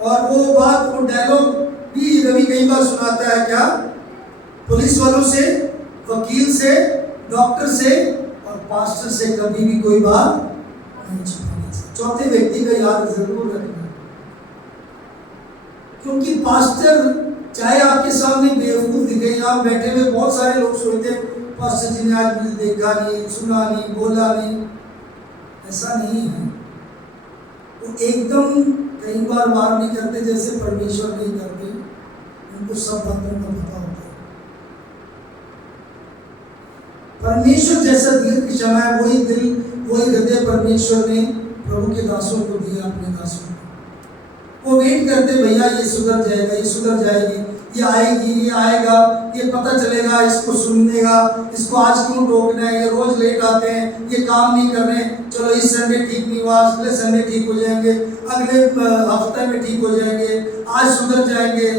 और वो डायलॉग भी रवि कई बार सुनाता है, क्या? पुलिस वालों से, वकील से, डॉक्टर से और पास्टर से कभी भी कोई बात नहीं छुपाना चाहिए। चौथे व्यक्ति का याद जरूर रखना, क्योंकि पास्टर चाहे आपके सामने बेवकूफ दिखे, यहाँ बैठे हुए बहुत सारे लोग सोचते हैं पास्टर जी ने आज मुझे देखा नहीं, सुना नहीं, बोला नहीं। ऐसा नहीं है। वो एकदम कई बार वार नहीं करते जैसे परमेश्वर नहीं करते, उनको सब बातों का पता होता है। परमेश्वर जैसा दीर्घ क्षमा है, वही दिल, वही हृदय परमेश्वर ने प्रभु के दासों को दिया, अपने दासों को। वो वेट करते, भैया ये सुधर जाएगा, ये सुधर जाएगी, ये आएगी, ये आएगा, ये पता चलेगा, इसको सुनेगा, इसको आज क्यों टोकना है, ये रोज लेट आते हैं, ये काम नहीं कर रहे, चलो इस संडे ठीक नहीं हुआ, अगले संडे ठीक हो जाएंगे, अगले हफ्ते में ठीक हो जाएंगे, आज सुधर जाएंगे,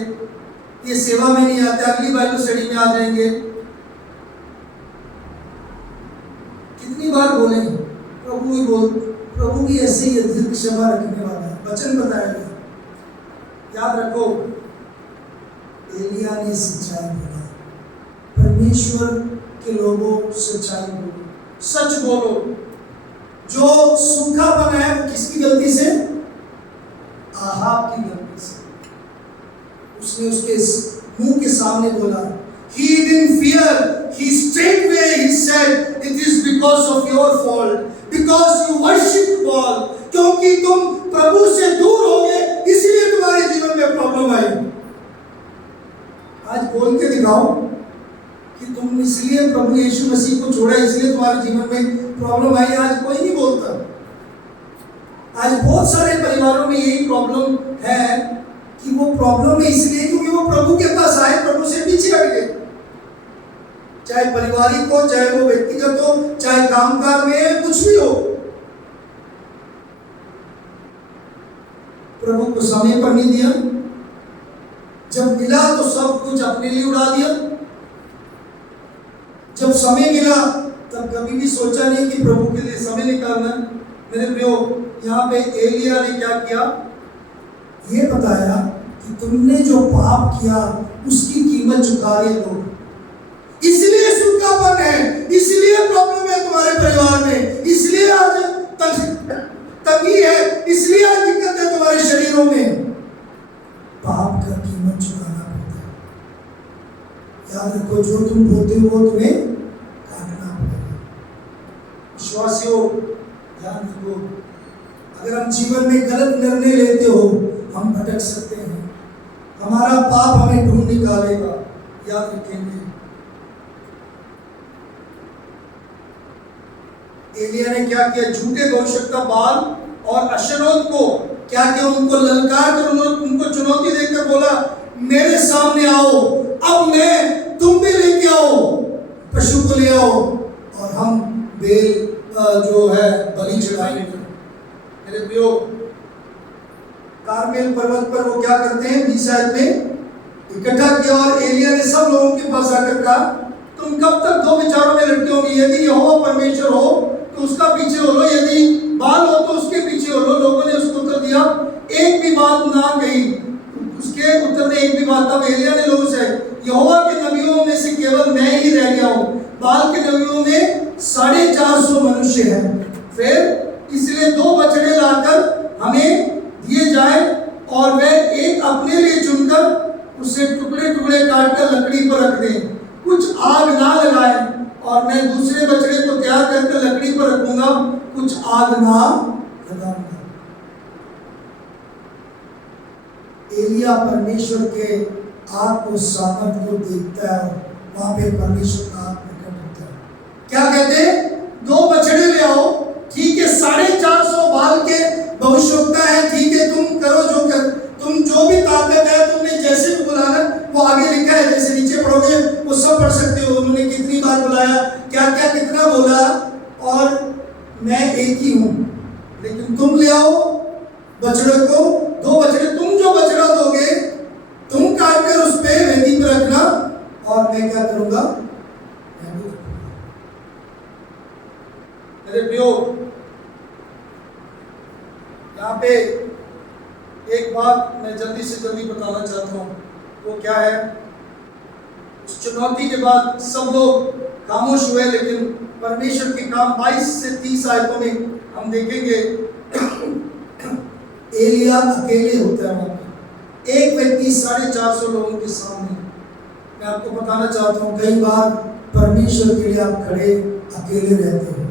ये सेवा में नहीं आते, अगली बाइबल स्टडी में आ जाएंगे। कितनी बार बोले, प्रभु भी ऐसे ही दीर्घ क्षमा रखने वाला है, वचन बताया गया। याद रखो, एलिया ने सच्चाई बोला। परमेश्वर के लोगों सच्चाई बोलो, सच बोलो। जो सूखापन है वो किसकी गलती से? आहाब की गलती से। उसने उसके मुंह के सामने बोला, He didn't fear, he straightway he said, it is because of your fault, because you worship Baal, क्योंकि तुम प्रभु से दूर हो गए, इसलिए तुम्हारे जीवन में प्रॉब्लम आई। आज बोल के दिखाओ कि तुम इसलिए प्रभु यीशु मसीह को छोड़ा, इसलिए तुम्हारे जीवन में प्रॉब्लम आई। आज कोई नहीं बोलता। आज बहुत सारे परिवारों में यही प्रॉब्लम है कि वो प्रॉब्लम है इसलिए क्योंकि वो प्रभु के पास आए, प्रभु से पीछे हट गए। चाहे पारिवारिक हो, चाहे वो व्यक्तिगत हो, चाहे कामकाज में, कुछ भी हो। प्रभु को समय पर नहीं दिया, जब मिला तो सब कुछ अपने लिए उड़ा दिया। जब समय मिला तब कभी भी सोचा नहीं कि प्रभु के लिए समय निकालना। मेरे प्रियो, यहाँ पे एलिया ने क्या किया? ये बताया कि तुमने जो पाप किया उसकी कीमत चुका रहे हो, इसलिए सूखापन है, इसलिए प्रॉब्लम है तुम्हारे परिवार में, इसलिए आज तंगी है, इसलिए आज दिक्कत है तुम्हारे शरीरों में। पाप का कीमत चुकाना पड़ता है। याद रखो, जो तुम बोते हो वो तुम्हें काटना पड़ेगा। विश्वासियों, ध्यान रखो, अगर हम जीवन में गलत निर्णय लेते हो, हम भटक सकते हैं। हमारा पाप हमें ढूंढ निकालेगा, याद रखेंगे। एलिया ने क्या किया? झूठे भविष्यवक्ता बाल और अशरोत को क्या किया? उनको ललकार कर, उनको चुनौती देकर बोला, मेरे सामने आओ, अब मैं, तुम भी लेके आओ, पशु को ले आओ और हम बेल जो है बलि चढ़ाएंगे। मेरे प्रियो, कारमेल पर्वत पर वो क्या करते हैं? 20 आयत में इकट्ठा किया और एलिया ने सब लोगों के पास आकर कहा, तुम कब तक दो विचारों में लटके होंगे? यदि यहोवा परमेश्वर हो तो उसका पीछे हो लो, यदि बाल हो तो उसके पीछे हो लो। लोगों ने उसको उत्तर दिया, एक भी बात ना कही। उसके उत्तर ने एक भी बात। तब एलिया ने लोगों से, यहोवा के नबियों में से केवल मैं ही रह गया हूँ, बाल के नबियों में 450 मनुष्य हैं। फिर इसलिए 2 बछड़े लाकर हमें दिए जाए और वह एक अपने लिए चुनकर उसे टुकड़े टुकड़े काटकर लकड़ी पर रख दें, कुछ आग ना लगाए, और मैं दूसरे बछड़े को तैयार करके लकड़ी पर रखूंगा, कुछ आग ना लगाऊंगा। एलिया परमेश्वर के आग को, सामर्थ को देखता है, वहां पे परमेश्वर का आग प्रकट होता है। क्या कहते हैं? 2 बछड़े ले आओ, ठीक है, 450 बाल के भविष्यवक्ता है, ठीक है, तुम करो जो कर, तुम जो भी ताकत है, तुमने जैसे भी बुलाना, वो आगे लिखा है, जैसे नीचे पढ़ोगे वो सब पढ़ सकते हो। उन्होंने कितनी बार बुलाया, क्या क्या कितना बोला, और मैं एक ही हूं, लेकिन तुम ले आओ बछड़े को, 2 बछड़े, तुम जो बछड़ा दोगे तुम काट कर उस पे वेदी पर रखना, और मैं क्या करूंगा? मेरे प्रियो, यहाँ पे एक बात मैं जल्दी से जल्दी बताना चाहता हूँ, वो क्या है? उस चुनौती के बाद सब लोग खामोश हुए, लेकिन परमेश्वर के काम 22 से 30 आयतों में हम देखेंगे। एलिया अकेले होता है वहां पे, एक व्यक्ति 450 लोगों के सामने। मैं आपको बताना चाहता हूँ, कई बार परमेश्वर के लिए आप खड़े अकेले रहते हो।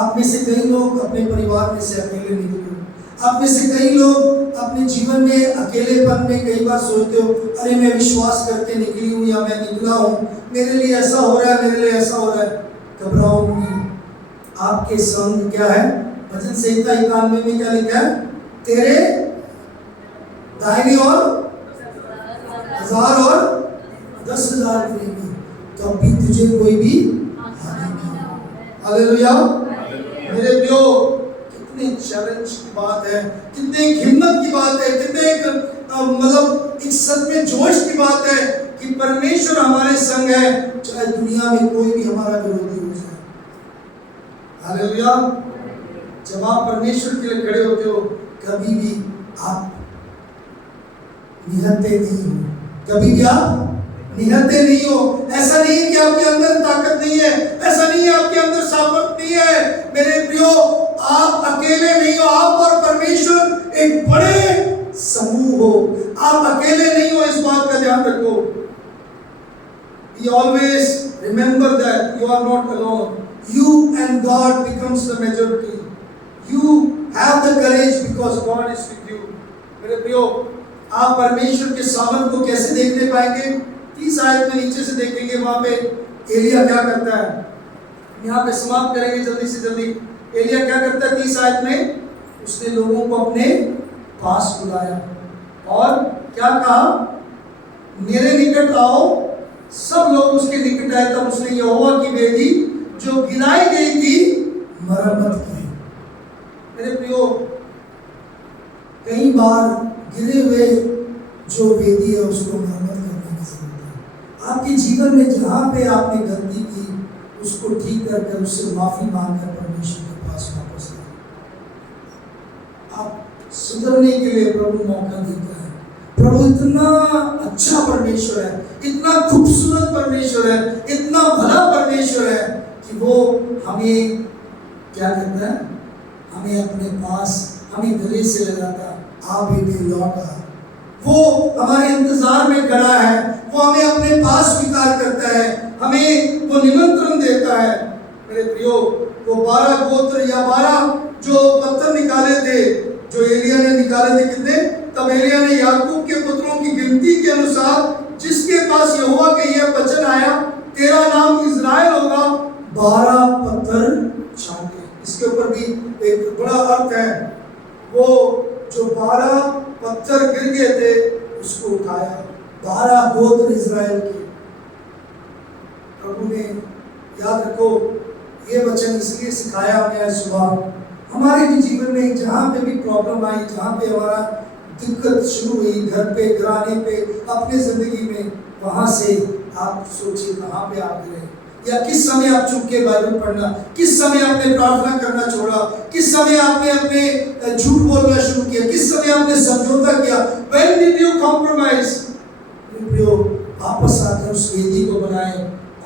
आप में से कई लोग अपने परिवार में से अकेले निकले हो। आप में से कई लोग अपने जीवन में अकेलेपन में कई बार सोचते हो, अरे मैं विश्वास करके निकली हूँ या मैं निकला हूँ, मेरे लिए ऐसा हो रहा है, मेरे लिए ऐसा हो रहा है। घबराओ नहीं, आपके संग क्या है? भजन संहिता 91 में क्या लिखा है? तेरे दाहिनी ओर 1000 और 10,000 प्रेमी, तो अभी तुझे कोई भी हालेलुया। मेरे प्रियो, कितने चैलेंज की बात है, कितने हिम्मत की बात है, कितने मतलब एक सच में जोश की बात है कि परमेश्वर हमारे संग है, चाहे दुनिया में कोई भी हमारा विरोधी हो जाए। हालेलुया। जब आप परमेश्वर के लिए खड़े होते हो, कभी भी आप निहत्ते नहीं हो, कभी भी आप निहत्ते नहीं हो। ऐसा नहीं है कि आपके अंदर ताकत नहीं है, ऐसा नहीं है आपके अंदर सामर्थ्य नहीं है। मेरे प्रियो, आप अकेले नहीं हो, आप और परमेश्वर एक बड़े समूह हो। आप अकेले नहीं हो, इस बात का ध्यान रखो। You always remember that you are not alone. You and God becomes the majority. You have the courage because God is with you. मेरे प्रियो, आप परमेश्वर के सामर्थ को कैसे देखने पाएंगे? 30 आयत में नीचे से देखेंगे, वहां पे एलिया क्या करता है। यहाँ पे समाप्त करेंगे जल्दी से जल्दी। एलिया क्या करता है 30 आयत में? उसने लोगों को अपने पास बुलाया और क्या कहा? मेरे निकट आओ। सब लोग उसके निकट आए, तब उसने यहोवा की वेदी जो गिराई गई थी मरम्मत की। मेरे प्रियो, कई बार गिरे हुए जो वेदी है उसको मरम्मत करने की जरूरत है। आपके जीवन में जहाँ पे आपने गलती की, उसको ठीक करके उससे माफी मांगकर परमेश्वर के पास वापस आए। आप सुधरने के लिए प्रभु मौका देता है। प्रभु इतना अच्छा परमेश्वर है, इतना खूबसूरत परमेश्वर है, इतना भला परमेश्वर है कि वो हमें क्या करता है? हमें अपने पास, हमें गले से लगाता, आ बेटे लौट आ। वो हमारे इंतजार में खड़ा है, वो हमें अपने पास स्वीकार करता है, हमें वो निमंत्रण देता है। मेरे प्रियो, वो 12 गोत्र या 12 जो पत्थर निकाले थे, जो एलिया ने निकाले थे, कितने? तब एलिया ने याकूब के पुत्रों की गिनती के अनुसार, जिसके पास यहोवा का यह वचन आया, तेरा नाम इज़राइल होगा, 12 पत्थर छांटे। इसके ऊपर भी एक बड़ा अर्थ है। वो जो 12 पत्थर गिर गए थे, उसको उठाया। 12 गोत्र इज़राइल के। प्रभु ने, याद रखो, ये वचन इसलिए सिखाया हमें आज सुबह। हमारे भी जीवन में जहाँ पे भी प्रॉब्लम आई, जहाँ पे हमारा दिक्कत शुरू हुई, घर पे, घराने पे, अपने जिंदगी में, वहां से आप सोचिए कहाँ पे आप गिरे, या किस समय आप चुप के बाइबल पढ़ना, किस समय आपने प्रार्थना करना छोड़ा, किस समय आपने अपने झूठ बोलना शुरू किया, किस समय आपने समझौता किया। When did you compromise? प्रियो, वापस आकर उस वेदी को बनाए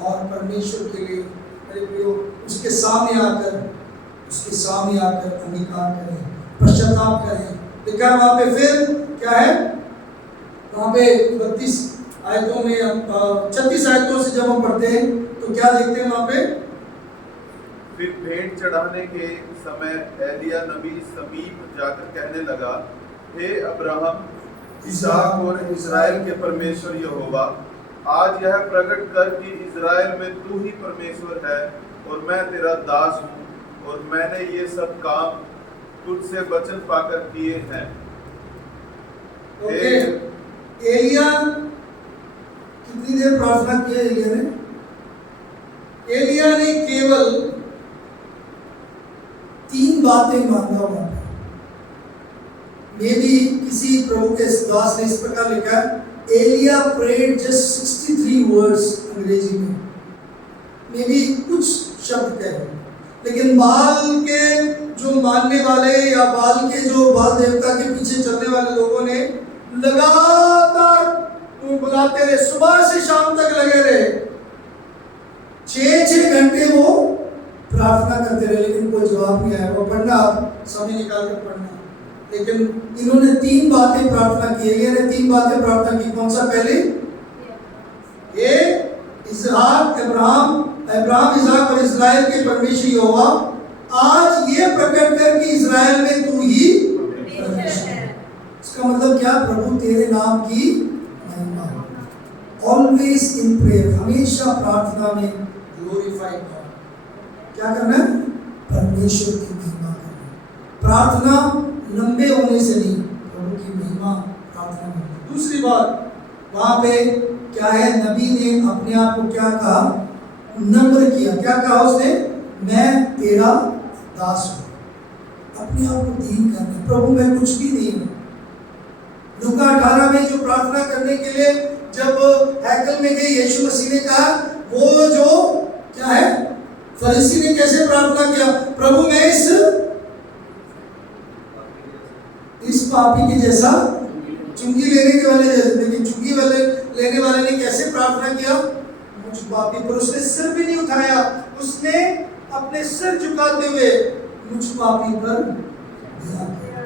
और परमेश्वर के लिए, मेरे प्रियो, उसके सामने आकर अंगीकार करें, पश्चाताप करें। लिखा है वहां पे, फिर क्या है वहां पे 32 आयतों में, 36 आयतों से जब हम पढ़ते हैं तो क्या देखते हैं वहां पे? फिर भेंट चढ़ाने के समय एलिया नबी समीप जाकर कहने लगा, हे अब्राहम, इसहाक और इज़राइल के परमेश्वर यहोवा, आज यह प्रकट कर कि इज़राइल में तू ही परमेश्वर है और मैं तेरा दास हूँ, और मैंने ये सब काम तुझसे वचन पाकर किए हैं। एलिया कितनी देर प्रार्थना की है? एलिया ने केवल 3 बातें मांगा वहां पे। मे भी किसी प्रभु के दास ने इस प्रकार लिखा है, एलिया प्रेड जस्ट 63 वर्ड्स अंग्रेजी में। मे भी कुछ शब्द कहे, लेकिन बाल के जो मानने वाले या बाल के जो बाल देवता के पीछे चलने वाले लोगों ने लगातार बुलाते रहे, सुबह से शाम तक लगे रहे, 6-6 घंटे वो प्रार्थना करते रहे, लेकिन कोई जवाब नहीं आया। वो पढ़ना, समय निकाल कर पढ़ना। लेकिन इन्होंने 3 बातें प्रार्थना की, एलिय्याह ने 3 बातें प्रार्थना की। कौन सा? पहले ये इसहाक, अब्राहम, इसहाक और इस्राएल के परमेश्वर यहोवा, आज ये प्रकट कर कि इस्राएल में तू ही परमेश्वर है। इसका मतलब क्या? प्रभु तेरे नाम की महिमा। ऑलवेज इन प्रेयर, हमेशा प्रार्थना में ग्लोरीफाई गॉड। क्या करना है? परमेश्वर की महिमा करना। प्रार्थना लंबे होने से नहीं, प्रभु की महिमा प्रार्थना में। दूसरी बात, वहां पे क्या है? नबी ने अपने आप को क्या कहा? नम्र किया। क्या कहा उसने? मैं तेरा दास हूं। अपने आप को दीन करना, प्रभु मैं कुछ भी नहीं हूं। लूका 18 में जो प्रार्थना करने के लिए जब हैकल में गए, यीशु मसीह ने कहा, वो जो क्या है, फरीसी ने कैसे प्रार्थना किया? प्रभु मैं इस पापी के जैसा, चुंगी लेने के वाले जैसे, लेकिन चुंगी वाले लेने वाले ने कैसे प्रार्थना किया? मुझ पापी पर। उसने सिर भी नहीं उठाया, उसने अपने सिर झुकाते हुए मुझ पापी पर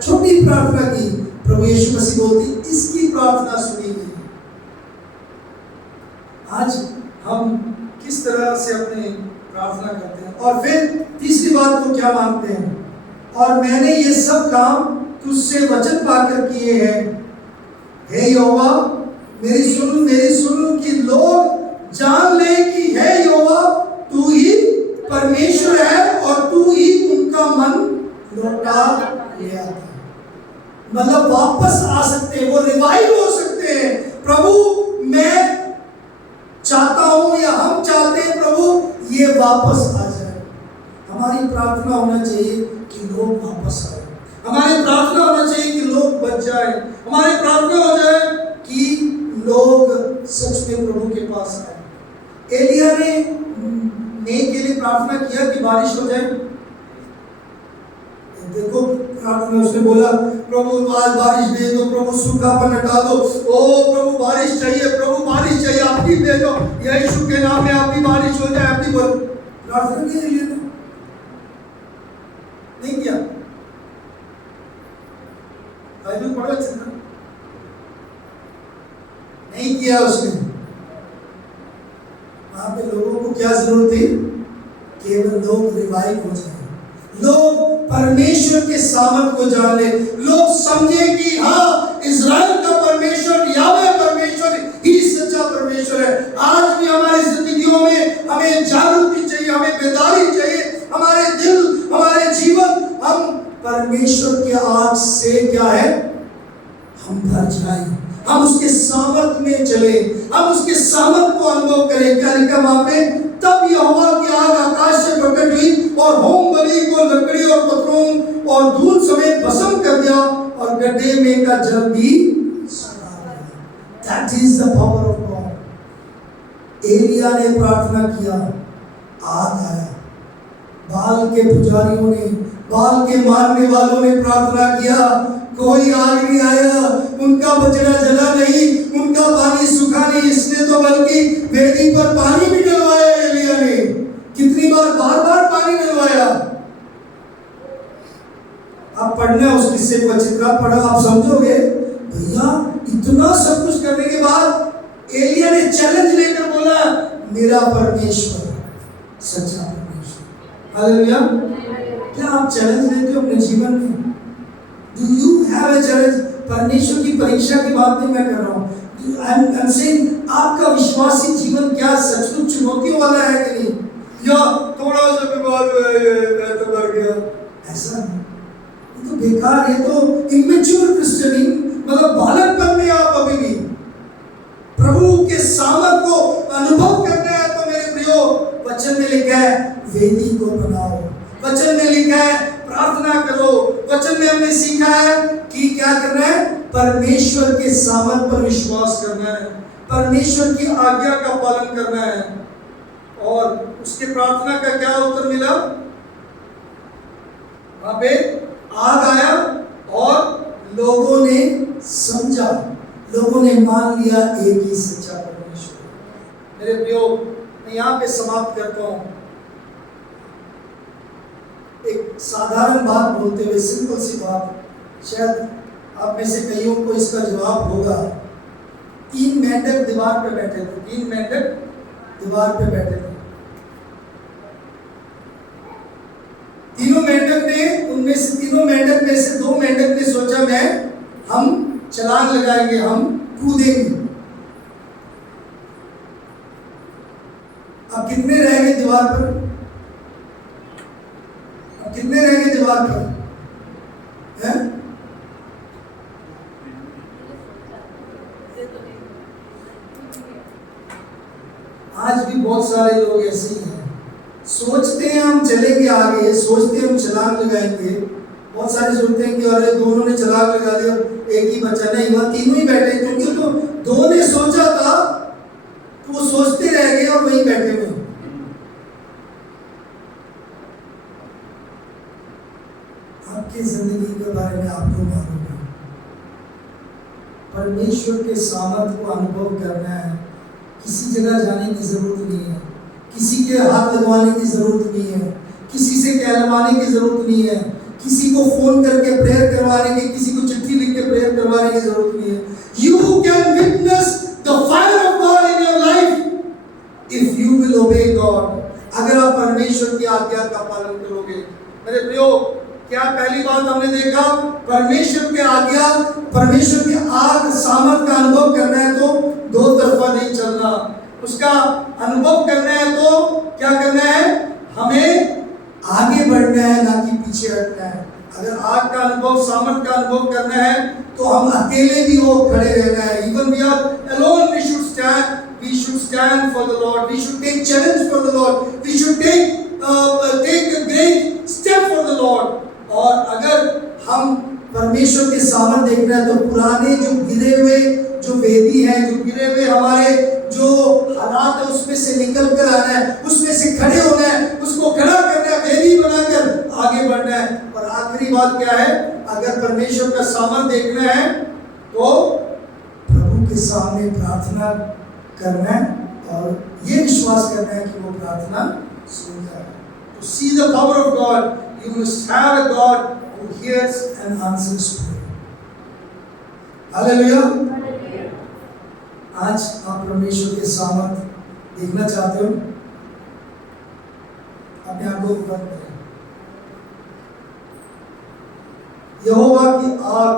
छोटी प्रार्थना की। प्रभु यीशु मसीह बोलती, इसकी प्रार्थना सुनी गई। आज हम किस तरह से अपने प्रार्थना करते हैं? और फिर तीसरी बात को क्या मानते हैं? और मैंने ये सब काम तुझसे वचन पाकर किए हैं, हे यहोवा मेरी सुन कि लोग जान ले कि हे यहोवा तू ही परमेश्वर है और तू ही उनका मन लौटा ले आता है। मतलब वापस आ सकते हैं, वो रिवाइव हो सकते हैं। प्रभु मैं चाहता हूं, या हम चाहते हैं प्रभु ये वापस आ जाए। हमारी प्रार्थना होना चाहिए कि लोग वापस आए। हमारी प्रार्थना होना चाहिए कि लोग बच जाए। हमारी प्रार्थना हो जाए कि लोग सच में प्रभु के पास आए। एलिय्याह ने के लिए प्रार्थना किया कि बारिश हो जाए। देखो प्रार्थना, उसने बोला प्रभु आज बारिश भेज दो, प्रभु सूखापन हटा दो, ओ प्रभु बारिश चाहिए, प्रभु बारिश चाहिए, आप भी भेजो, यीशु के नाम में आप भी बारिश हो जाए, आप भी बोलो। प्रार्थना की एलिय्याह ने नहीं किया। बाइबल पढ़ो अच्छे से। नहीं किया उसने। वहां पे लोगों को क्या जरूरत थी? केवल लोग रिवाइव हो जाए, लोग परमेश्वर के सामर्थ को जान ले, लोग समझे कि हाँ इज़राइल का परमेश्वर यावे परमेश्वर ही सच्चा परमेश्वर है। आज भी हमारी जिंदगियों में हमें जागृति चाहिए, हमें बेदारी चाहिए। हमारे दिल, हमारे जीवन, हम परमेश्वर के आग से क्या है, हम भर जाए, हम उसके सामर्थ में चले, हम उसके सामर्थ को अनुभव करें। क्या लिखा वहां पे? तब यहोवा की आग आकाश से प्रकट हुई और होम बलि को लकड़ी और पत्थरों और धूल समेत भस्म कर दिया और गड्ढे में का जल भी सड़ा गया। That is the power of God। एलिय्याह ने प्रार्थना किया, आग आया। बाल के पुजारियों ने, बाल के मारने वालों ने प्रार्थना किया, कोई आग नहीं आया, उनका बचना जला नहीं, उनका पानी सूखा नहीं। इसने तो बल्कि वेदी पर पानी भी डलवाया। एलिय्याह ने कितनी बार, बार बार पानी डलवाया। आप पढ़ना उस किस्से को अच्छी तरह पढ़ो, आप समझोगे भैया इतना सब कुछ करने के बाद एलिय्याह ने चैलेंज लेकर बोला, मेरा परमेश्वर सच्चा परमेश्वर। हालेलुया। क्या आप चैलेंज लेते हो अपने जीवन में? Do you have a challenge? परमेश्वर की परीक्षा की बात नहीं मैं कर रहा हूँ। I'm saying आपका विश्वासी जीवन क्या सचमुच चुनौतियों वाला है कि नहीं? या थोड़ा सा बीमार तो कर गया, ऐसा नहीं। ये तो बेकार, ये तो इमेच्योर क्रिश्चियनिंग, मतलब बालकपन में आप अभी भी प्रभु के सामर्थ को अनुभव करना है। तो मेरे प्रियो, वचन में लिखा है वेदी को बनाओ, वचन में लिखा है प्रार्थना करो, वचन में हमने सीखा है कि क्या करना है, परमेश्वर के सामर्थ पर विश्वास करना है, परमेश्वर की आज्ञा का पालन करना है। और उसके प्रार्थना का क्या उत्तर मिला? वहां पे आग आया और लोगों ने समझा, लोगों ने मान लिया एक ही सच्चा परमेश्वर। मेरे प्रियो, मैं यहाँ पे समाप्त करता हूँ एक साधारण बात बोलते हुए, सिंपल सी बात। शायद आप में से कईयों को इसका जवाब होगा। 3 मेंढक दीवार पे बैठे थे, 3 मेंढक दीवार पे बैठे थे। तीनों मेंढक ने, उनमें से तीनों मेंढक में से 2 मेंढक ने सोचा हम छलांग लगाएंगे, हम कूदेंगे। अब कितने रह गए दीवार पर? अब कितने रह गए दीवार पर? हैं? आज भी बहुत सारे लोग ऐसे ही हैं, सोचते हैं हम चलेंगे आगे, सोचते हैं हम छलांग लगाएंगे। बहुत सारे सोचते हैं कि अरे दोनों ने छलांग लगा दिया, एक ही बचा। नहीं, वहां तीनों ही बैठे, क्योंकि तो 2 ने सोचा था तो वो सोचते रह गए और वहीं बैठे हुए। आपकी जिंदगी के बारे में आपको मालूम है, परमेश्वर के सामर्थ को अनुभव करना है। किसी जगह जाने की जरूरत नहीं है, किसी के हाथ लगवाने की जरूरत नहीं है, किसी से कहलवाने की जरूरत नहीं है, किसी को फोन करके प्रेयर करवाने की, किसी को चिट्ठी लिख के प्रेयर करवाने की जरूरत नहीं है। You can witness the fire of God in your life if you will obey God. अगर आप परमेश्वर की आज्ञा का पालन करोगे। मेरे प्रियो, क्या पहली बात हमने देखा, परमेश्वर की आज्ञा, परमेश्वर की आग सामर्थ का अनुभव करना है तो 2 तरफा नहीं चलना, उसका अनुभव करना है तो क्या करना है, हमें आगे बढ़ना है, ना कि पीछे हटना है। अगर आग का अनुभव, सामर्थ का अनुभव करना है तो हम अकेले भी वो खड़े रहना है। Even we are alone, we should stand for the Lord, we should take challenge for the Lord, we should take a great step for the Lord। और अगर हम परमेश्वर के सामर्थ देखना है तो पुराने जो गिरे हुए जो वेदी हैं, जो गिरे हुए हमारे जो हालात है, उसमें से निकल कर आना है, उसमें से खड़े होना है, उसको खड़ा करना है, वेदी बनाकर आगे बढ़ना है। और आखिरी बात क्या है, अगर परमेश्वर का सामर्थ देखना है तो प्रभु के सामने प्रार्थना करना है और ये विश्वास करना है कि वो प्रार्थना सुनता है। To see the power of God, you must have a God who hears and answers prayer. Hallelujah. आज आप परमेश्वर के सामर्थ देखना चाहते हो? अपने आंखों को बंद करें। यहोवा की आग,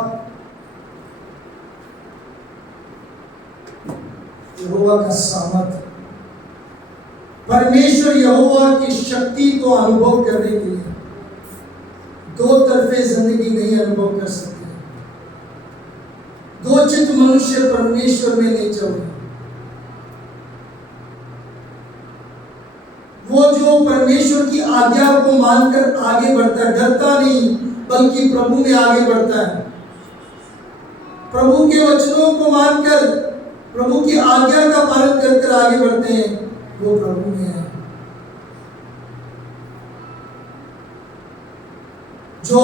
यहोवा का सामर्थ, परमेश्वर यहोवा की शक्ति को अनुभव करने के लिए 2 तरफे जिंदगी नहीं अनुभव कर सकते। 2 चित्त मनुष्य परमेश्वर में नहीं चलते। वो जो परमेश्वर की आज्ञा को मानकर आगे बढ़ता है, डरता नहीं बल्कि प्रभु में आगे बढ़ता है। प्रभु के वचनों को मानकर, प्रभु की आज्ञा का पालन कर आगे बढ़ते हैं, वो प्रभु में है। जो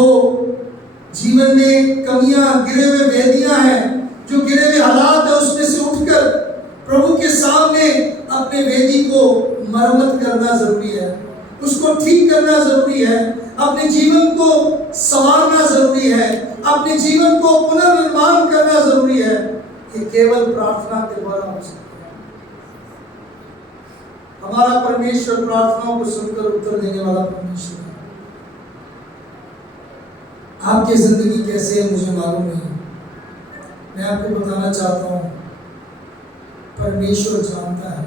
जीवन में कमियां, गिरे हुए वेदियां हैं, जो गिरे हुए हालात है, उसमें से उठकर प्रभु के सामने अपने वेदी को मरम्मत करना जरूरी है, उसको ठीक करना जरूरी है, अपने जीवन को संवारना जरूरी है, अपने जीवन को पुनर्निर्माण करना जरूरी है। ये केवल प्रार्थना के द्वारा हो सकता है। हमारा परमेश्वर प्रार्थनाओं को सुनकर उत्तर देने वाला परमेश्वर है। आपकी जिंदगी कैसे है मुझे मालूम नहीं, मैं आपको बताना चाहता हूं, परमेश्वर जानता है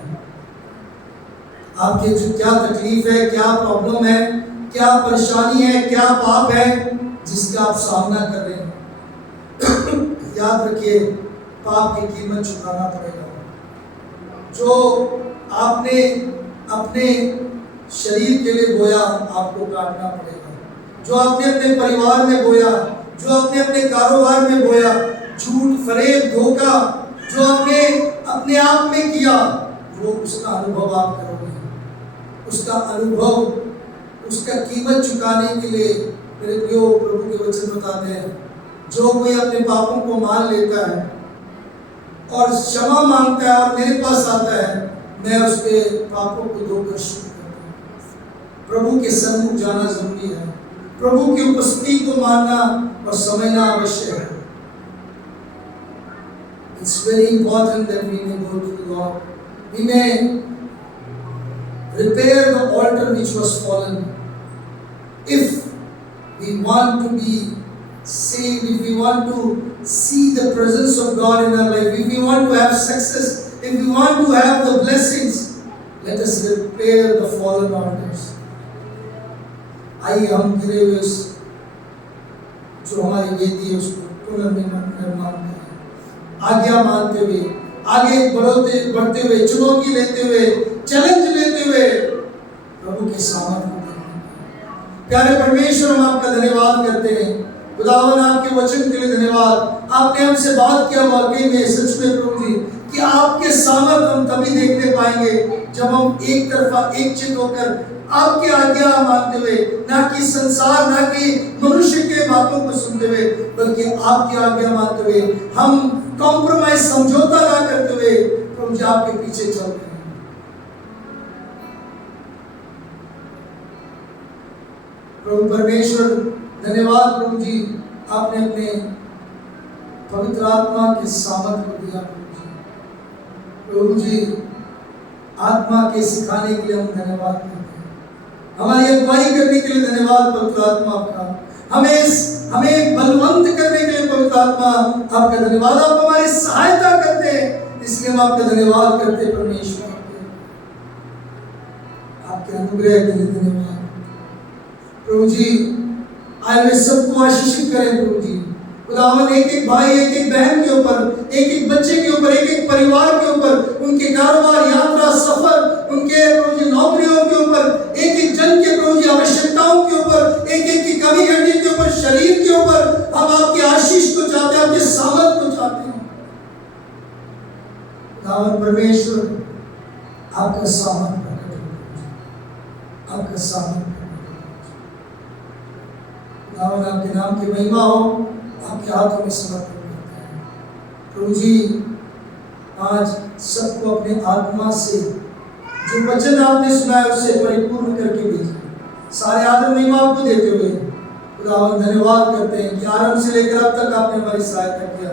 आपके जो क्या तकलीफ है, क्या प्रॉब्लम है, क्या परेशानी है, क्या पाप है जिसका आप सामना कर रहे हैं। याद रखिए, पाप की कीमत चुकाना पड़ेगा। जो आपने अपने शरीर के लिए बोया, आपको काटना पड़ेगा। जो आपने अपने परिवार में बोया, जो आपने अपने कारोबार में बोया, झूठ, फरेब, धोखा जो आपने अपने आप में किया, वो उसका अनुभव आप करोगे। उसका अनुभव, उसका कीमत चुकाने के लिए मेरे प्रियो, प्रभु के वचन बताते हैं, जो कोई अपने पापों को मान लेता है और क्षमा मांगता है और मेरे पास आता है, मैं उसके पापों को धोकर शुद्ध करता हूँ। प्रभु के सन्मुख जाना जरूरी है, प्रभु की उपस्थिति को मानना और समझना आवश्यक है। It's very important that we may go to the Lord. We may repair the altar which was fallen. If we want to be saved, if we want to see the presence of God in our life, if we want to have success, if we want to have the blessings, let us repair the fallen altars. आइए हम गिरे हुए जो हमारी वेदी है उसको पुनर्निर्माण करें, आज्ञा मानते हुए, आगे बढ़ते हुए, चुनौती लेते हुए, चैलेंज लेते हुए प्रभु के सामर्थ्य को देखने। प्यारे परमेश्वर, हम आपका धन्यवाद करते हैं। खुदावन, आपके वचन के लिए धन्यवाद। आपने हमसे बात किया, वाकई में सच में प्रभु जी कि आपके सामर्थ्य हम तभी देखने पाएंगे जब हम एक तरफा एक चित होकर आपकी आज्ञा मानते हुए, ना कि संसार, ना कि मनुष्य के बातों को सुनते हुए, बल्कि आपकी आज्ञा मानते हुए, हम कॉम्प्रोमाइज, समझौता ना करते हुए प्रभु जी आपके पीछे चल रहे हैं। प्रभु परमेश्वर, धन्यवाद प्रभु जी, आपने अपने पवित्र आत्मा के सामर्थ्य को दिया। प्रभु जी, आत्मा के सिखाने के लिए हम धन्यवाद करते हैं, हमारी अगुवाई करने के लिए धन्यवाद पवित्र आत्मा आपका, हमें बलवंत करने के लिए पवित्र आत्मा आपका धन्यवाद। आप हमारी सहायता करते हैं, इसलिए हम आपका धन्यवाद करते हैं परमेश्वर। आपके अनुग्रह के लिए धन्यवाद प्रभु जी। आए हुए सबको आशीषित करें प्रभु जी। खुदावन, एक एक भाई, एक एक बहन के ऊपर, एक एक बच्चे के ऊपर, एक एक परिवार के ऊपर, उनके कारोबार, यात्रा, सफर, उनके प्रभु जी नौकरियों के ऊपर, एक एक जन के प्रभु जी आवश्यकताओं के ऊपर, एक एक की कमी हड्डी के ऊपर, शरीर के ऊपर हम आपके आशीष को चाहते हैं, आपके सामर्थ को चाहते हैं। खुदावन परमेश्वर, आपका सामर्थ प्रकट हो, आपका सामर्थ खुदावन, आपके नाम की महिमा हो, आपके हाथों में समर्पण करते हैं प्रभु जी। आज सबको अपने आत्मा से जो वचन आपने सुना है उससे परिपूर्ण करके भेजिए। सारे आदर महिमा आपको देते हुए खुदावन धन्यवाद करते हैं कि आरंभ से लेकर अब तक आपने हमारी सहायता किया।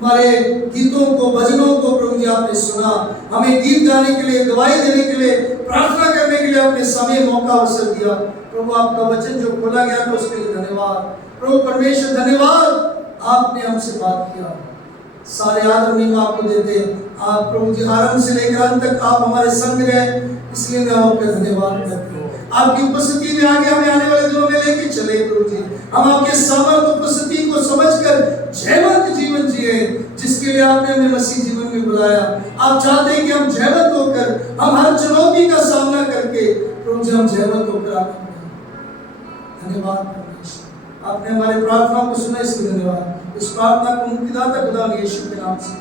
हमारे गीतों को, भजनों को प्रभु जी आपने सुना, हमें गीत गाने के लिए, गवाही देने के लिए, प्रार्थना करने के लिए आपने समय, मौका, अवसर दिया। प्रभु, आपका वचन जो खोला गया था उसके लिए धन्यवाद। प्रभु परमेश्वर, धन्यवाद, आपने हमसे बात किया। सारे आदर महिमा आपको देते हैं। आप प्रभु जी आरंभ से लेकर अंत तक आप हमारे संग रहे, इसलिए मैं आपका धन्यवाद करता हूँ। आपकी उपस्थिति में आगे हमें आने वाले दिनों में लेके चले प्रभु जी। हम आपके सामर्थ्य उपस्थिति को समझकर जयवंत जीवन जिए, जिसके लिए आपने हमें मसीह जीवन में बुलाया। आप चाहते हैं कि हम जयवंत होकर, हम हर चुनौती का सामना करके प्रभु जी हम जयवंत होकर आगे बढ़े। धन्यवाद परमेश्वर, आपने हमारी प्रार्थना को सुना, इसलिए धन्यवाद। इस प्रार्थना को मुक्तिदाता खुदा यीशु के नाम से